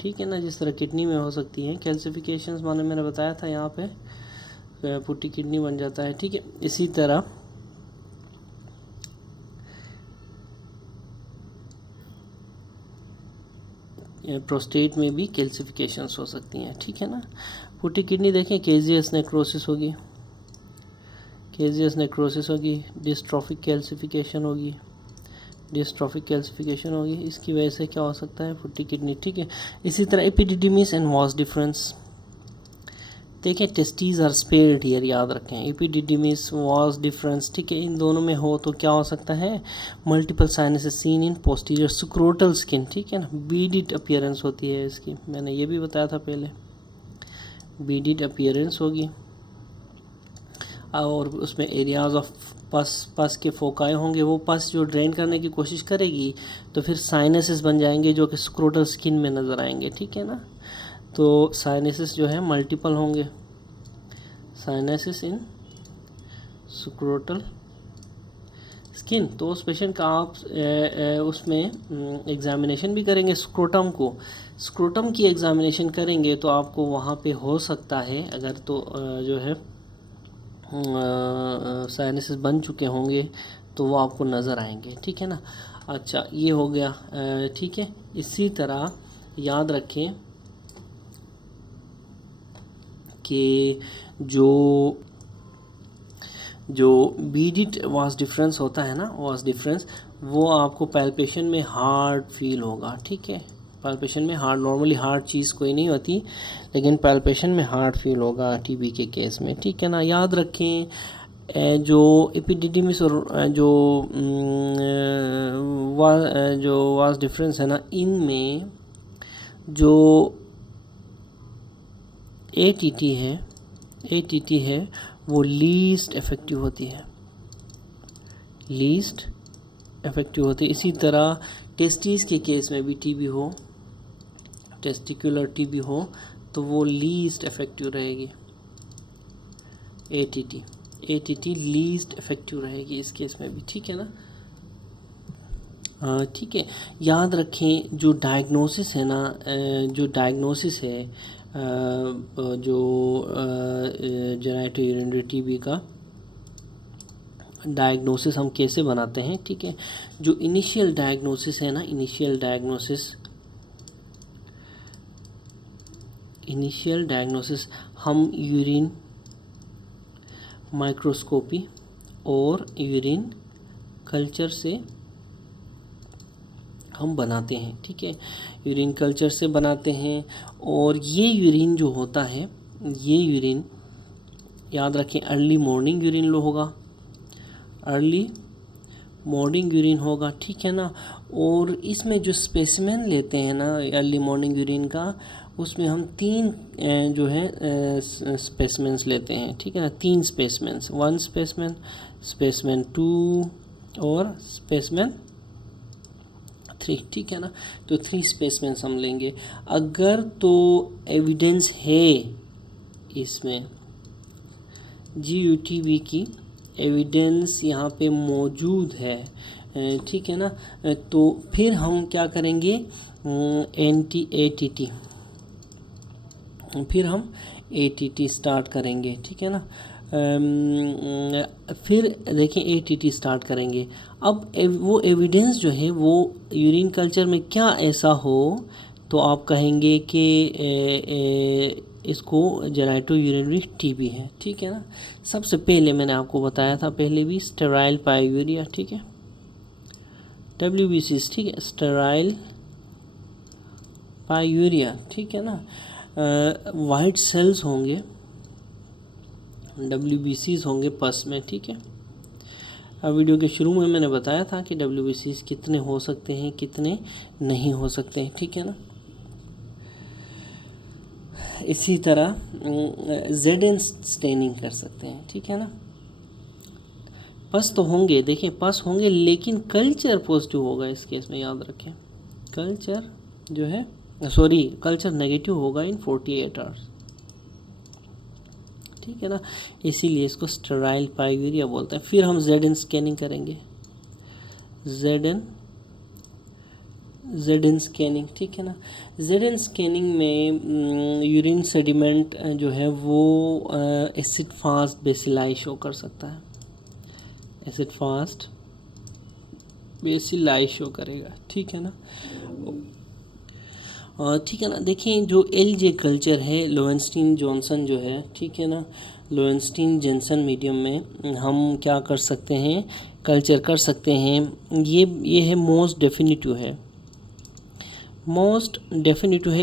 ठीक है ना, जिस तरह किडनी में हो सकती हैं कैल्सिफिकेशंस, माने मैंने बताया था यहाँ पे पुट्टी किडनी बन जाता है, ठीक है। इसी तरह प्रोस्टेट में भी कैल्सिफिकेशंस हो सकती हैं, ठीक है ना। पुट्टी किडनी देखें, केजियस नेक्रोसिस होगी, डिस्ट्रोफिक कैल्सिफिकेशन होगी, इसकी वजह से क्या हो सकता है, पुट्टी किडनी, ठीक है। इसी तरह एपिडिडिमिस एंड वास डिफरेंस, देखें टेस्टीज आर स्पेयर्ड हियर, याद रखें, एपिडिडिमिस वास डिफरेंस, ठीक है, इन दोनों में हो तो क्या हो सकता है, multiple sinuses seen in posterior scrotal skin, ठीक है ना, बीडिड अपीयरेंस होती है इसकी, मैंने ये भी बताया था पहले, बीडिड अपीयरेंस होगी, और उसमें एरियाज ऑफ पस के फोकाई होंगे, वो पस जो ड्रेन करने की कोशिश करेगी तो फिर साइनसेस बन जाएंगे जो कि स्क्रोटल स्किन में नज़र आएंगे, ठीक है ना। तो साइनसेस जो है मल्टीपल होंगे, साइनसेस इन स्क्रोटल स्किन, तो उस पेशेंट का आप उसमें एग्जामिनेशन भी करेंगे, स्क्रोटम की एग्जामिनेशन करेंगे तो आपको वहाँ पे हो सकता है, अगर तो जो है साइनसेस बन चुके होंगे तो वो आपको नज़र आएंगे, ठीक है ना। अच्छा, ये हो गया, ठीक है। इसी तरह याद रखें कि जो बीडिड वास डिफरेंस होता है ना, वास डिफरेंस वो आपको पैल्पेशन में हार्ड फील होगा, ठीक है। पैल्पेशन में हार्ड, नॉर्मली हार्ड चीज़ कोई नहीं होती, लेकिन पैल्पेशन में हार्ड फील होगा टीबी के केस में, ठीक है ना। याद रखें जो एपिडिडिमिस और जो वास डिफरेंस है ना, इनमें जो एटीटी है वो लीस्ट इफ़ेक्टिव होती है, लीस्ट इफ़ेक्टिव होती है। इसी तरह टेस्टिस के केस में भी टीबी हो, टेस्टिकुलर टीबी हो, तो वो लीस्ट इफ़ेक्टिव रहेगी। एटीटी लीस्ट इफ़ेक्टिव रहेगी इस केस में भी, ठीक है ना। ठीक है, याद रखें जो डायग्नोसिस है ना, जो डायग्नोसिस है जो जेनेटो यूरिनरी टीबी का डायग्नोसिस हम कैसे बनाते हैं, ठीक है। जो इनिशियल डायग्नोसिस है ना, इनिशियल डायग्नोसिस हम यूरिन माइक्रोस्कोपी और यूरिन कल्चर से हम बनाते हैं, ठीक है। यूरिन कल्चर से बनाते हैं, और ये यूरिन जो होता है, ये यूरिन याद रखें अर्ली मॉर्निंग यूरिन लो होगा, अर्ली मॉर्निंग यूरिन होगा, ठीक है ना। और इसमें जो स्पेसिमेन लेते हैं ना अर्ली मॉर्निंग यूरिन का, उसमें हम 3 जो है स्पेसिमेंस लेते हैं, ठीक है ना। 3 स्पेसिमेंस, 1 स्पेसिमेन 2 और स्पेसिमेन 3, ठीक है ना। तो 3 स्पेसिमेंस हम लेंगे। अगर तो एविडेंस है इसमें GUTB की एविडेंस यहाँ पे मौजूद है, ठीक है ना, तो फिर हम क्या करेंगे, ATT, फिर हम ATT स्टार्ट करेंगे, ठीक है ना। फिर देखिए ATT स्टार्ट करेंगे। अब वो एविडेंस जो है वो यूरिन कल्चर में क्या ऐसा हो, तो आप कहेंगे कि इसको जेनेटो यूरिनरी टीबी है, ठीक है ना। सबसे पहले मैंने आपको बताया था पहले भी, स्टेराइल पायूरिया, ठीक है, WBC, ठीक है, स्टेराइल पायूरिया, ठीक है ना। वाइट सेल्स होंगे, WBCs होंगे पस में, ठीक है। अब वीडियो के शुरू में मैंने बताया था कि WBCs कितने हो सकते हैं, कितने नहीं हो सकते हैं, ठीक है ना। इसी तरह ZN स्टेनिंग कर सकते हैं, ठीक है ना। पस तो होंगे, देखिए पस होंगे, लेकिन कल्चर पॉजिटिव होगा इस केस में, याद रखें। कल्चर जो है कल्चर नेगेटिव होगा इन 48 आवर्स, ठीक है ना। इसीलिए इसको स्टेराइल पायूरिया बोलते हैं। फिर हम ZN स्कैनिंग करेंगे, ZN स्कैनिंग, ठीक है ना। ZN स्कैनिंग में यूरिन सेडिमेंट जो है वो एसिड फास्ट बेसिलाई शो कर सकता है, एसिड फास्ट बेसिलाई शो करेगा, ठीक है ना। ठीक है ना। देखिए जो LJ कल्चर है, लोवेंस्टीन जॉनसन जो है, ठीक है ना, लोवेंस्टीन जॉनसन मीडियम में हम क्या कर सकते हैं, कल्चर कर सकते हैं। ये है मोस्ट डेफिनेटिव है,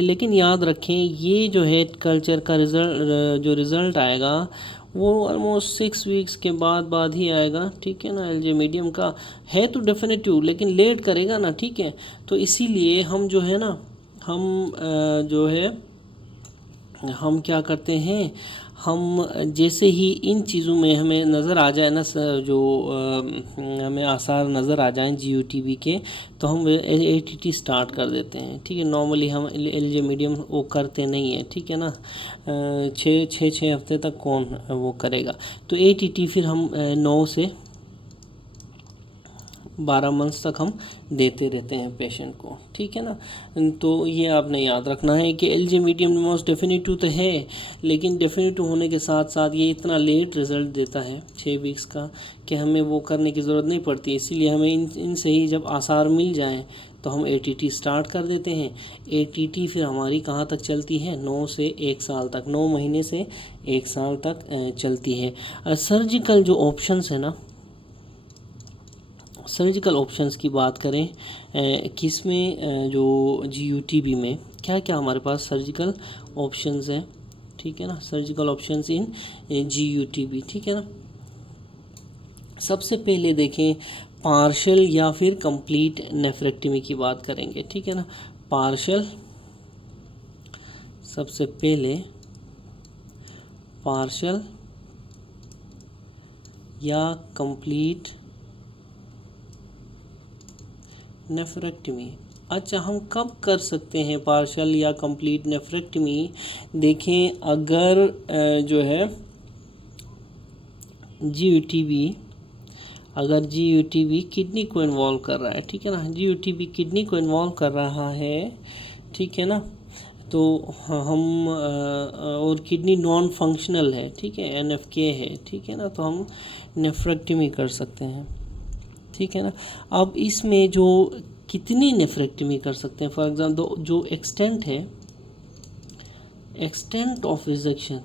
लेकिन याद रखें ये जो है कल्चर का रिज़ल्ट आएगा वो ऑलमोस्ट 6 वीक्स के बाद ही आएगा, ठीक है ना। LJ मीडियम का है तो डेफिनेटिव, लेकिन लेट करेगा ना, ठीक है। तो इसीलिए हम जो है ना, हम क्या करते हैं, हम जैसे ही इन चीज़ों में हमें नज़र आ जाए ना, जो हमें आसार नज़र आ जाएं GUTB के, तो हम ATT स्टार्ट कर देते हैं, ठीक है। नॉर्मली हम LJ मीडियम वो करते नहीं है, ठीक है ना। 6 हफ्ते तक कौन वो करेगा। तो ATT फिर हम 9 से 12 मंथ्स तक हम देते रहते हैं पेशेंट को, ठीक है ना। तो ये आपने याद रखना है कि LJ मीडियम मोस्ट डेफिनेटिव तो है, लेकिन डेफिनेटिव होने के साथ साथ ये इतना लेट रिज़ल्ट देता है 6 वीक्स का, कि हमें वो करने की ज़रूरत नहीं पड़ती। इसीलिए हमें इनसे ही जब आसार मिल जाएं तो हम ATT स्टार्ट कर देते हैं। ATT फिर हमारी कहाँ तक चलती है, 9 से 1 साल तक, 9 महीने से 1 साल तक चलती है। सर्जिकल जो ऑप्शंस है ना, सर्जिकल ऑप्शंस की बात करें किस में जो GUTB में क्या क्या हमारे पास सर्जिकल ऑप्शंस हैं, ठीक है ना, सर्जिकल ऑप्शंस इन GUTB, ठीक है ना। सबसे पहले देखें पार्शियल या फिर कंप्लीट नेफ्रेक्टमी की बात करेंगे, ठीक है ना। पार्शियल, सबसे पहले पार्शियल या कंप्लीट नेफ्रेक्टमी। अच्छा, हम कब कर सकते हैं पार्शियल या कंप्लीट नेफ्रेक्टमी? देखें अगर जो है GUTB, अगर GUTB किडनी को इन्वॉल्व कर रहा है, ठीक है ना, GUTB किडनी को इन्वॉल्व कर रहा है, ठीक है ना, तो हम और किडनी नॉन फंक्शनल है, ठीक है, NFK है, ठीक है ना, तो हम नेफ्रेक्टमी कर सकते हैं, ठीक है ना। अब इसमें जो कितनी नेफ्रेक्टमी कर सकते हैं, फॉर एग्जाम्पल जो एक्सटेंट है, एक्सटेंट ऑफ रिजेक्शन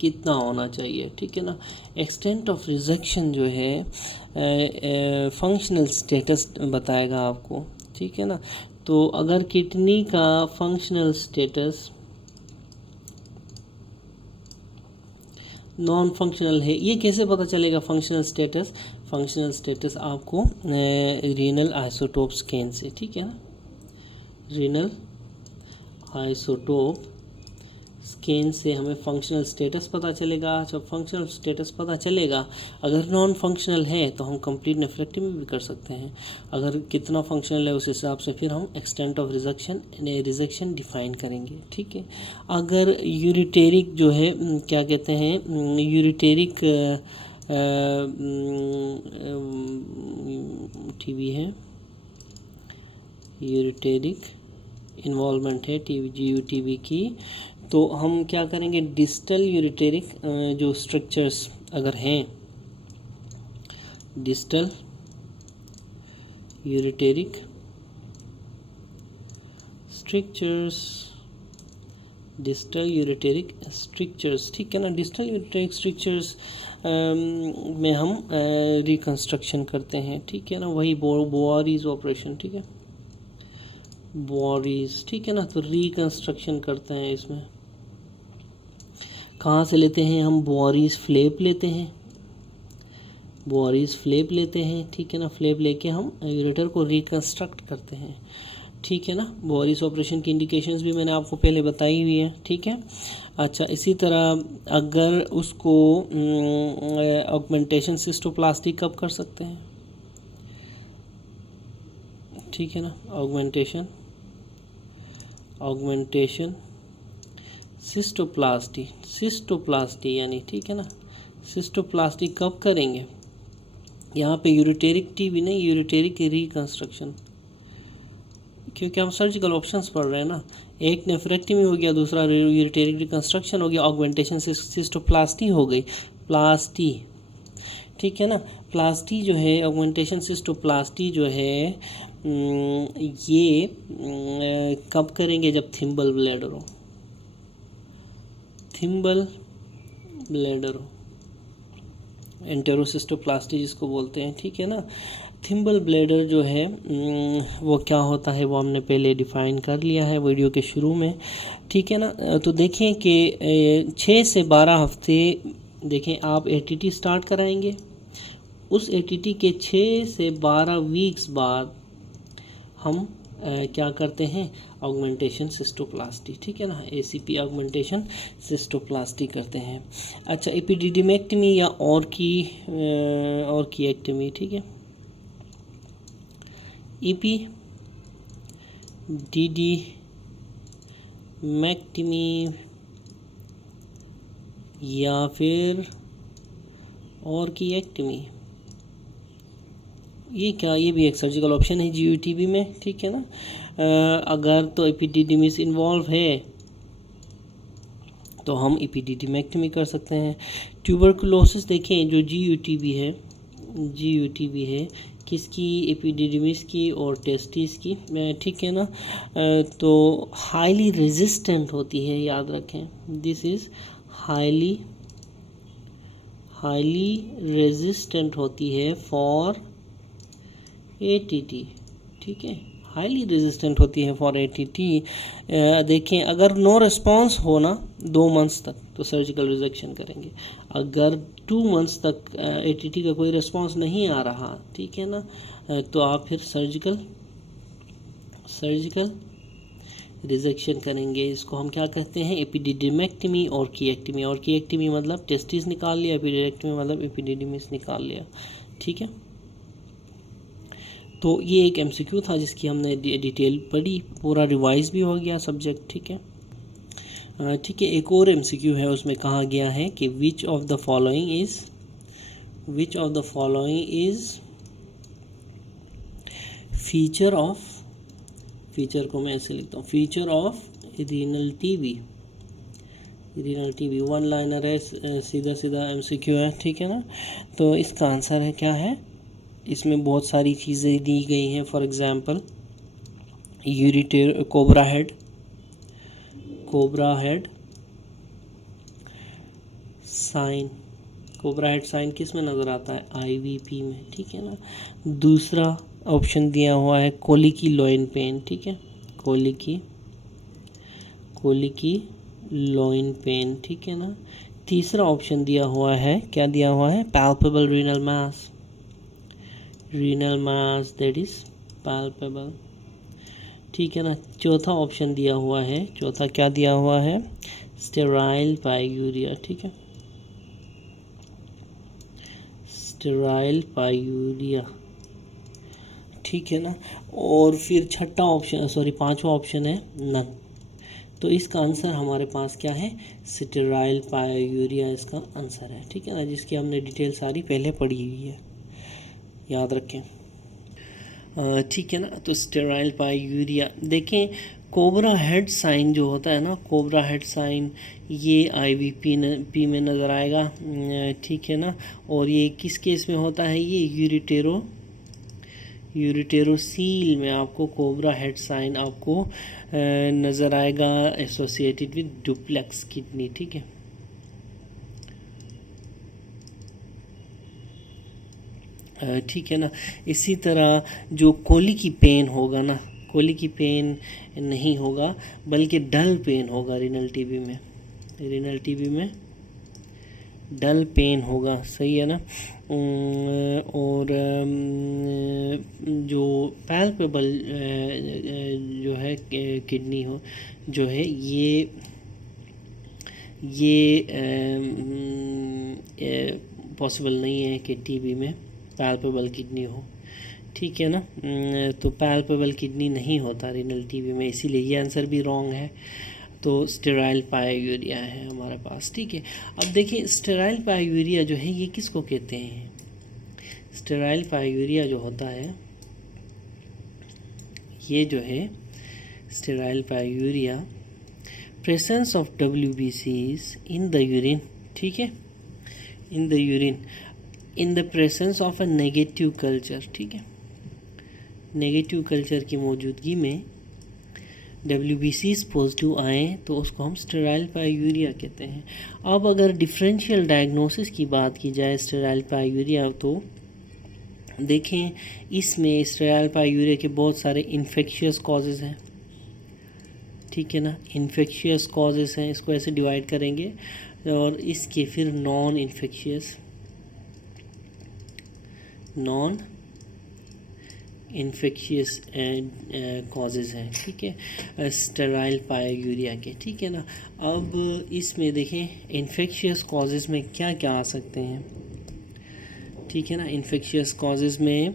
कितना होना चाहिए, ठीक है ना। एक्सटेंट ऑफ रिजेक्शन जो है फंक्शनल स्टेटस बताएगा आपको, ठीक है ना। तो अगर किडनी का फंक्शनल स्टेटस नॉन फंक्शनल है, ये कैसे पता चलेगा फंक्शनल स्टेटस? फंक्शनल स्टेटस आपको रीनल आइसोटोप स्कैन से, ठीक है ना, रीनल आइसोटोप स्कैन से हमें फंक्शनल स्टेटस पता चलेगा। जब फंक्शनल स्टेटस पता चलेगा, अगर नॉन फंक्शनल है तो हम कंप्लीट नेफ्रेक्टमी भी कर सकते हैं, अगर कितना फंक्शनल है उस हिसाब से फिर हम एक्सटेंट ऑफ रिजेक्शन डिफाइन करेंगे, ठीक है। अगर यूरिटेरिक जो है क्या कहते हैं, यूरिटेरिक TB है, यूरिटेरिक इन्वॉल्वमेंट है GUTB की, तो हम क्या करेंगे, डिस्टल यूरिटेरिक जो स्ट्रक्चर्स अगर हैं, distal ureteric structures, distal ureteric structures, ठीक है ना, डिस्टल यूरिटेरिक स्ट्रक्चर्स में हम रिकंस्ट्रक्शन करते हैं, ठीक है ना, वही बोआरीज ऑपरेशन, ठीक है, बोआरीज, ठीक है ना, तो रिकंस्ट्रक्शन करते हैं। इसमें कहाँ से लेते हैं हम? बोआरीज फ्लैप लेते हैं, बोआरीज फ्लैप लेते हैं, ठीक है ना, फ्लैप लेके हम यूरेटर को रिकंस्ट्रक्ट करते हैं, ठीक है ना। बोआरीज ऑपरेशन की इंडिकेशंस भी मैंने आपको पहले बताई हुई है, ठीक है। अच्छा, इसी तरह अगर उसको ऑगमेंटेशन सिस्टोप्लास्टी कब कर सकते हैं, ठीक है ना, ऑगमेंटेशन सिस्टोप्लास्टी यानी, ठीक है ना, सिस्टोप्लास्टी कब करेंगे? यहाँ पे यूरिटेरिक TB नहीं, यूरिटेरिक रिकंस्ट्रक्शन, क्योंकि हम सर्जिकल ऑप्शंस पढ़ रहे हैं ना। एक नेफ्रेक्टमी हो गया, दूसरा यूरिटेरिक रिकंस्ट्रक्शन हो गया, ऑगमेंटेशन सिस्टोप्लास्टी हो गई, प्लास्टी, ठीक है ना। प्लास्टी जो है, ऑगमेंटेशन सिस्टोप्लास्टी जो है ये कब करेंगे? जब थिम्बल ब्लैडर हो, थिम्बल ब्लैडर हो, एंटेरोसिस्टोप्लास्टी जिसको बोलते हैं, ठीक है ना। थिम्बल ब्लैडर जो है वो क्या होता है, वो हमने पहले डिफ़ाइन कर लिया है वीडियो के शुरू में, ठीक है ना। तो देखें कि 6 से 12 हफ्ते, देखें आप ATT स्टार्ट कराएंगे, उस ATT के 6 से 12 वीक्स बाद हम क्या करते हैं, ऑगमेंटेशन सिस्टोप्लास्टी, ठीक है ना, ACP ऑगमेंटेशन सिस्टोप्लास्टी करते हैं। अच्छा, एपिडिडीमेक्टमी या और की एक्टमी, ठीक है, एपिडिडीमेक्टमी या फिर और की एक्टमी, ये क्या, ये भी एक सर्जिकल ऑप्शन है GUTB में, ठीक है ना। अगर तो एपिडिडीमिस इन्वॉल्व है तो हम एपिडिडीमेक्टमी कर सकते हैं। ट्यूबरकुलोसिस देखें, जो GUTB है किसकी, एपिडिडीमिस की और टेस्टिस की, ठीक है ना। तो हाईली रेजिस्टेंट होती है, याद रखें, दिस इज़ हाईली रेजिस्टेंट होती है फॉर ATT, ठीक है, हाईली रेजिस्टेंट होती है फॉर ATT। देखें अगर नो रिस्पॉन्स हो ना 2 मंथ्स तक तो सर्जिकल रिजेक्शन करेंगे। अगर 2 मंथ्स तक ATT का कोई रिस्पॉन्स नहीं आ रहा, ठीक है ना, तो आप फिर सर्जिकल रिजेक्शन करेंगे। इसको हम क्या कहते हैं, एपिडिडिमेक्टमी और कीएक्टमी। और कीएक्टमी मतलब टेस्टिस निकाल लिया, एपिडिडेक्टमी मतलब एपिडिडिमिस निकाल लिया, ठीक है। तो ये एक MCQ था जिसकी हमने डिटेल पढ़ी, पूरा रिवाइज भी हो गया सब्जेक्ट, ठीक है। ठीक है, एक और MCQ है, उसमें कहा गया है कि which of the following is feature को मैं ऐसे लिखता हूँ, feature of renal TB. 1 liner है, सीधा MCQ है, ठीक है ना। तो इसका आंसर है क्या है, इसमें बहुत सारी चीज़ें दी गई हैं। For example cobra head sign किस में नज़र आता है, IVP में, ठीक है ना। दूसरा ऑप्शन दिया हुआ है कोलिकी लोइन पेन, ठीक है, कोलिकी लोइन पेन, ठीक है ना। तीसरा ऑप्शन दिया हुआ है, क्या दिया हुआ है, palpable renal mass that is palpable, ठीक है ना। चौथा ऑप्शन दिया हुआ है, चौथा क्या दिया हुआ है, स्टेराइल पायूरिया, ठीक है, स्टेराइल पायूरिया, ठीक है ना। और फिर पांचवा ऑप्शन है नन। तो इसका आंसर हमारे पास क्या है, स्टेराइल पायूरिया इसका आंसर है, ठीक है ना, जिसकी हमने डिटेल सारी पहले पढ़ी हुई है, याद रखें, ठीक है ना। तो स्टेराइल पायूरिया, देखें कोबरा हेड साइन जो होता है ना, कोबरा हेड साइन ये IVP में नज़र आएगा, ठीक है ना। और ये किस केस में होता है, ये यूरिटेरोसील में आपको कोबरा हेड साइन आपको नज़र आएगा एसोसिएटेड विद डुप्लेक्स किडनी, ठीक है। ठीक है ना। इसी तरह जो कोली की पेन होगा ना, कोली की पेन नहीं होगा बल्कि डल पेन होगा रीनल टीबी में डल पेन होगा, सही है ना। और जो पैल्पेबल जो है किडनी हो जो है ये पॉसिबल नहीं है कि टीबी में पैल्पेबल किडनी हो, ठीक है ना। तो पैल्पेबल किडनी नहीं होता रीनल टीबी में, इसीलिए ये आंसर भी रॉन्ग है। तो स्टेराइल पायूरिया है हमारे पास, ठीक है। अब देखिए स्टेराइल पायूरिया जो है ये किसको कहते हैं, स्टेराइल पायूरिया जो होता है ये जो है sterile पायूरिया presence of WBCs in the urine, ठीक है, in the urine in the presence of a negative culture, ठीक है, नेगेटिव कल्चर की मौजूदगी में WBCs पॉजिटिव आए तो उसको हम स्टेराइल पायूरिया कहते हैं। अब अगर डिफरेंशियल डायग्नोसिस की बात की जाए स्टेराइल पायूरिया, तो देखें इसमें स्टेराइल पायूरिया के बहुत सारे इन्फेक्शियस कॉजेज़ हैं, ठीक है ना, इन्फेक्शियस कॉजेज़ हैं, इसको ऐसे डिवाइड करेंगे। और इसके फिर नॉन इन्फेक्शियस कॉजेज़ हैं, ठीक है, स्टेराइल पायूरिया के, ठीक है ना। अब इसमें देखें इन्फेक्शियस कॉजेज़ में क्या क्या आ सकते हैं, ठीक है ना। इन्फेक्शियस कॉजेज़ में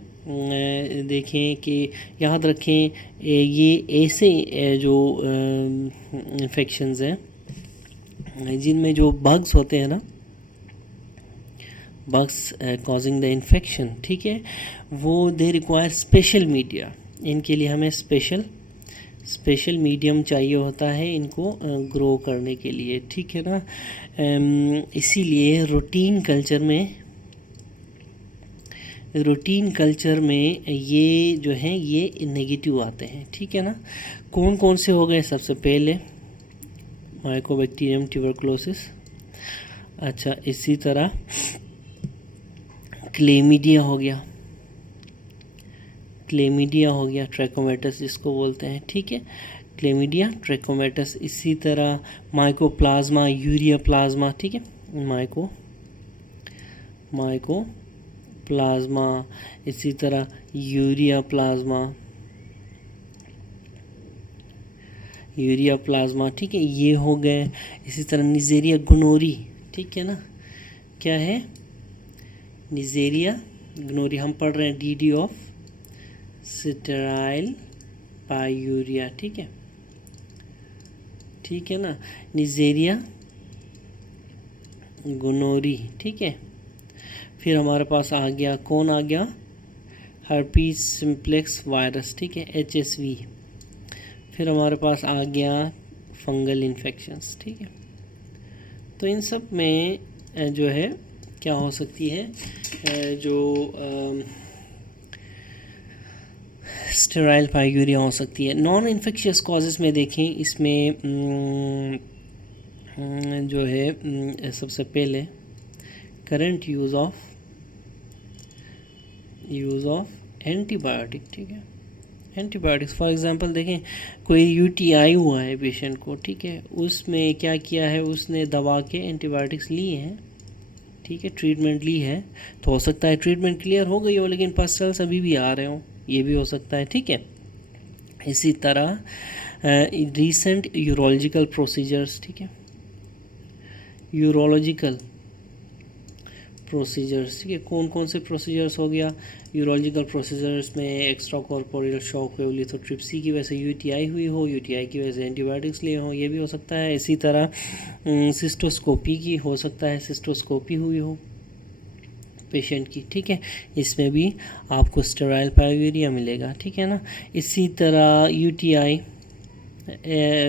देखें कि याद रखें ये ऐसे जो इन्फेक्शंस हैं जिनमें जो बग्स होते हैं ना, बग्स कॉजिंग द इन्फेक्शन, ठीक है, वो दे रिक्वायर स्पेशल मीडिया, इनके लिए हमें स्पेशल मीडियम चाहिए होता है इनको ग्रो करने के लिए, ठीक है ना। इसीलिए रूटीन कल्चर में ये जो हैं ये नेगेटिव आते हैं, ठीक है ना। कौन कौन से हो गए, सबसे पहले माइकोबैक्टीरियम ट्यूबरकुलोसिस, अच्छा, इसी तरह क्लेमीडिया हो गया, क्लेमिडिया हो गया, ट्रैकोमैटस जिसको बोलते हैं, ठीक है, क्लेमिडिया, ट्रैकोमैटस। इसी तरह माइकोप्लाज्मा, यूरिया प्लाज्मा, ठीक है, माइकोप्लाज्मा, इसी तरह यूरिया प्लाज्मा, ठीक है, ये हो गए। इसी तरह निजेरिया गोनोरी, ठीक है ना, क्या है, निजेरिया गोनोरी, हम पढ़ रहे हैं डीडी ऑफ स्टेराइल पायूरिया, ठीक है, ठीक है ना, निजेरिया गोनोरी, ठीक है। फिर हमारे पास आ गया, कौन आ गया, हर्पीस सिम्प्लेक्स वायरस, ठीक है, HSV। फिर हमारे पास आ गया फंगल इन्फेक्शंस, ठीक है। तो इन सब में जो है क्या हो सकती है, जो स्टेराइल पायूरिया हो सकती है। नॉन इन्फेक्शियस कॉजेज़ में देखें, इसमें जो है सबसे पहले करंट यूज़ ऑफ एंटीबायोटिक, ठीक है, एंटीबायोटिक्स। फॉर एग्जांपल देखें, कोई UTI हुआ है पेशेंट को, ठीक है, उसमें क्या किया है, उसने दवा के एंटीबायोटिक्स लिए हैं, ठीक है, ट्रीटमेंट ली है, तो हो सकता है ट्रीटमेंट क्लियर हो गई हो लेकिन पस्टल्स अभी भी आ रहे हो, ये भी हो सकता है, ठीक है। इसी तरह रीसेंट यूरोलॉजिकल प्रोसीजर्स, ठीक है, यूरोलॉजिकल प्रोसीजर्स, ठीक है, कौन कौन से प्रोसीजर्स हो गया, यूरोलॉजिकल प्रोसीजर्स में extra corporeal shock wave lithotripsy की वजह से UTI हुई हो, UTI की वजह से एंटीबायोटिक्स लिए हो, ये भी हो सकता है। इसी तरह सिस्टोस्कोपी की हो सकता है, सिस्टोस्कोपी हुई हो पेशेंट की, ठीक है, इसमें भी आपको स्टेराइल पायूरिया मिलेगा, ठीक है ना। इसी तरह UTI,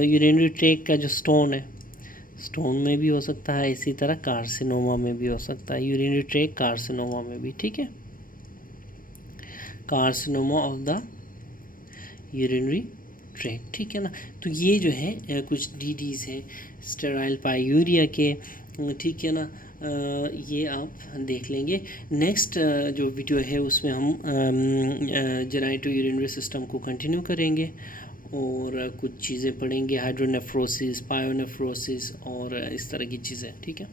यूरिनरी ट्रैक्ट का जो स्टोन है, स्टोन में भी हो सकता है। इसी तरह कार्सिनोमा में भी हो सकता है, यूरिनरी ट्रैक्ट कार्सिनोमा में भी, ठीक है, carcinoma of the urinary tract, ठीक है ना। तो ये जो है कुछ DDs हैं स्टेराइल पायूरिया के, ठीक है ना, ये आप देख लेंगे। नेक्स्ट जो वीडियो है उसमें हम जेनाइटो यूरिनरी सिस्टम को कंटिन्यू करेंगे और कुछ चीज़ें पढ़ेंगे, हाइड्रोनेफ्रोसिस, पायोनेफ्रोसिस और इस तरह की चीज़ें, ठीक है।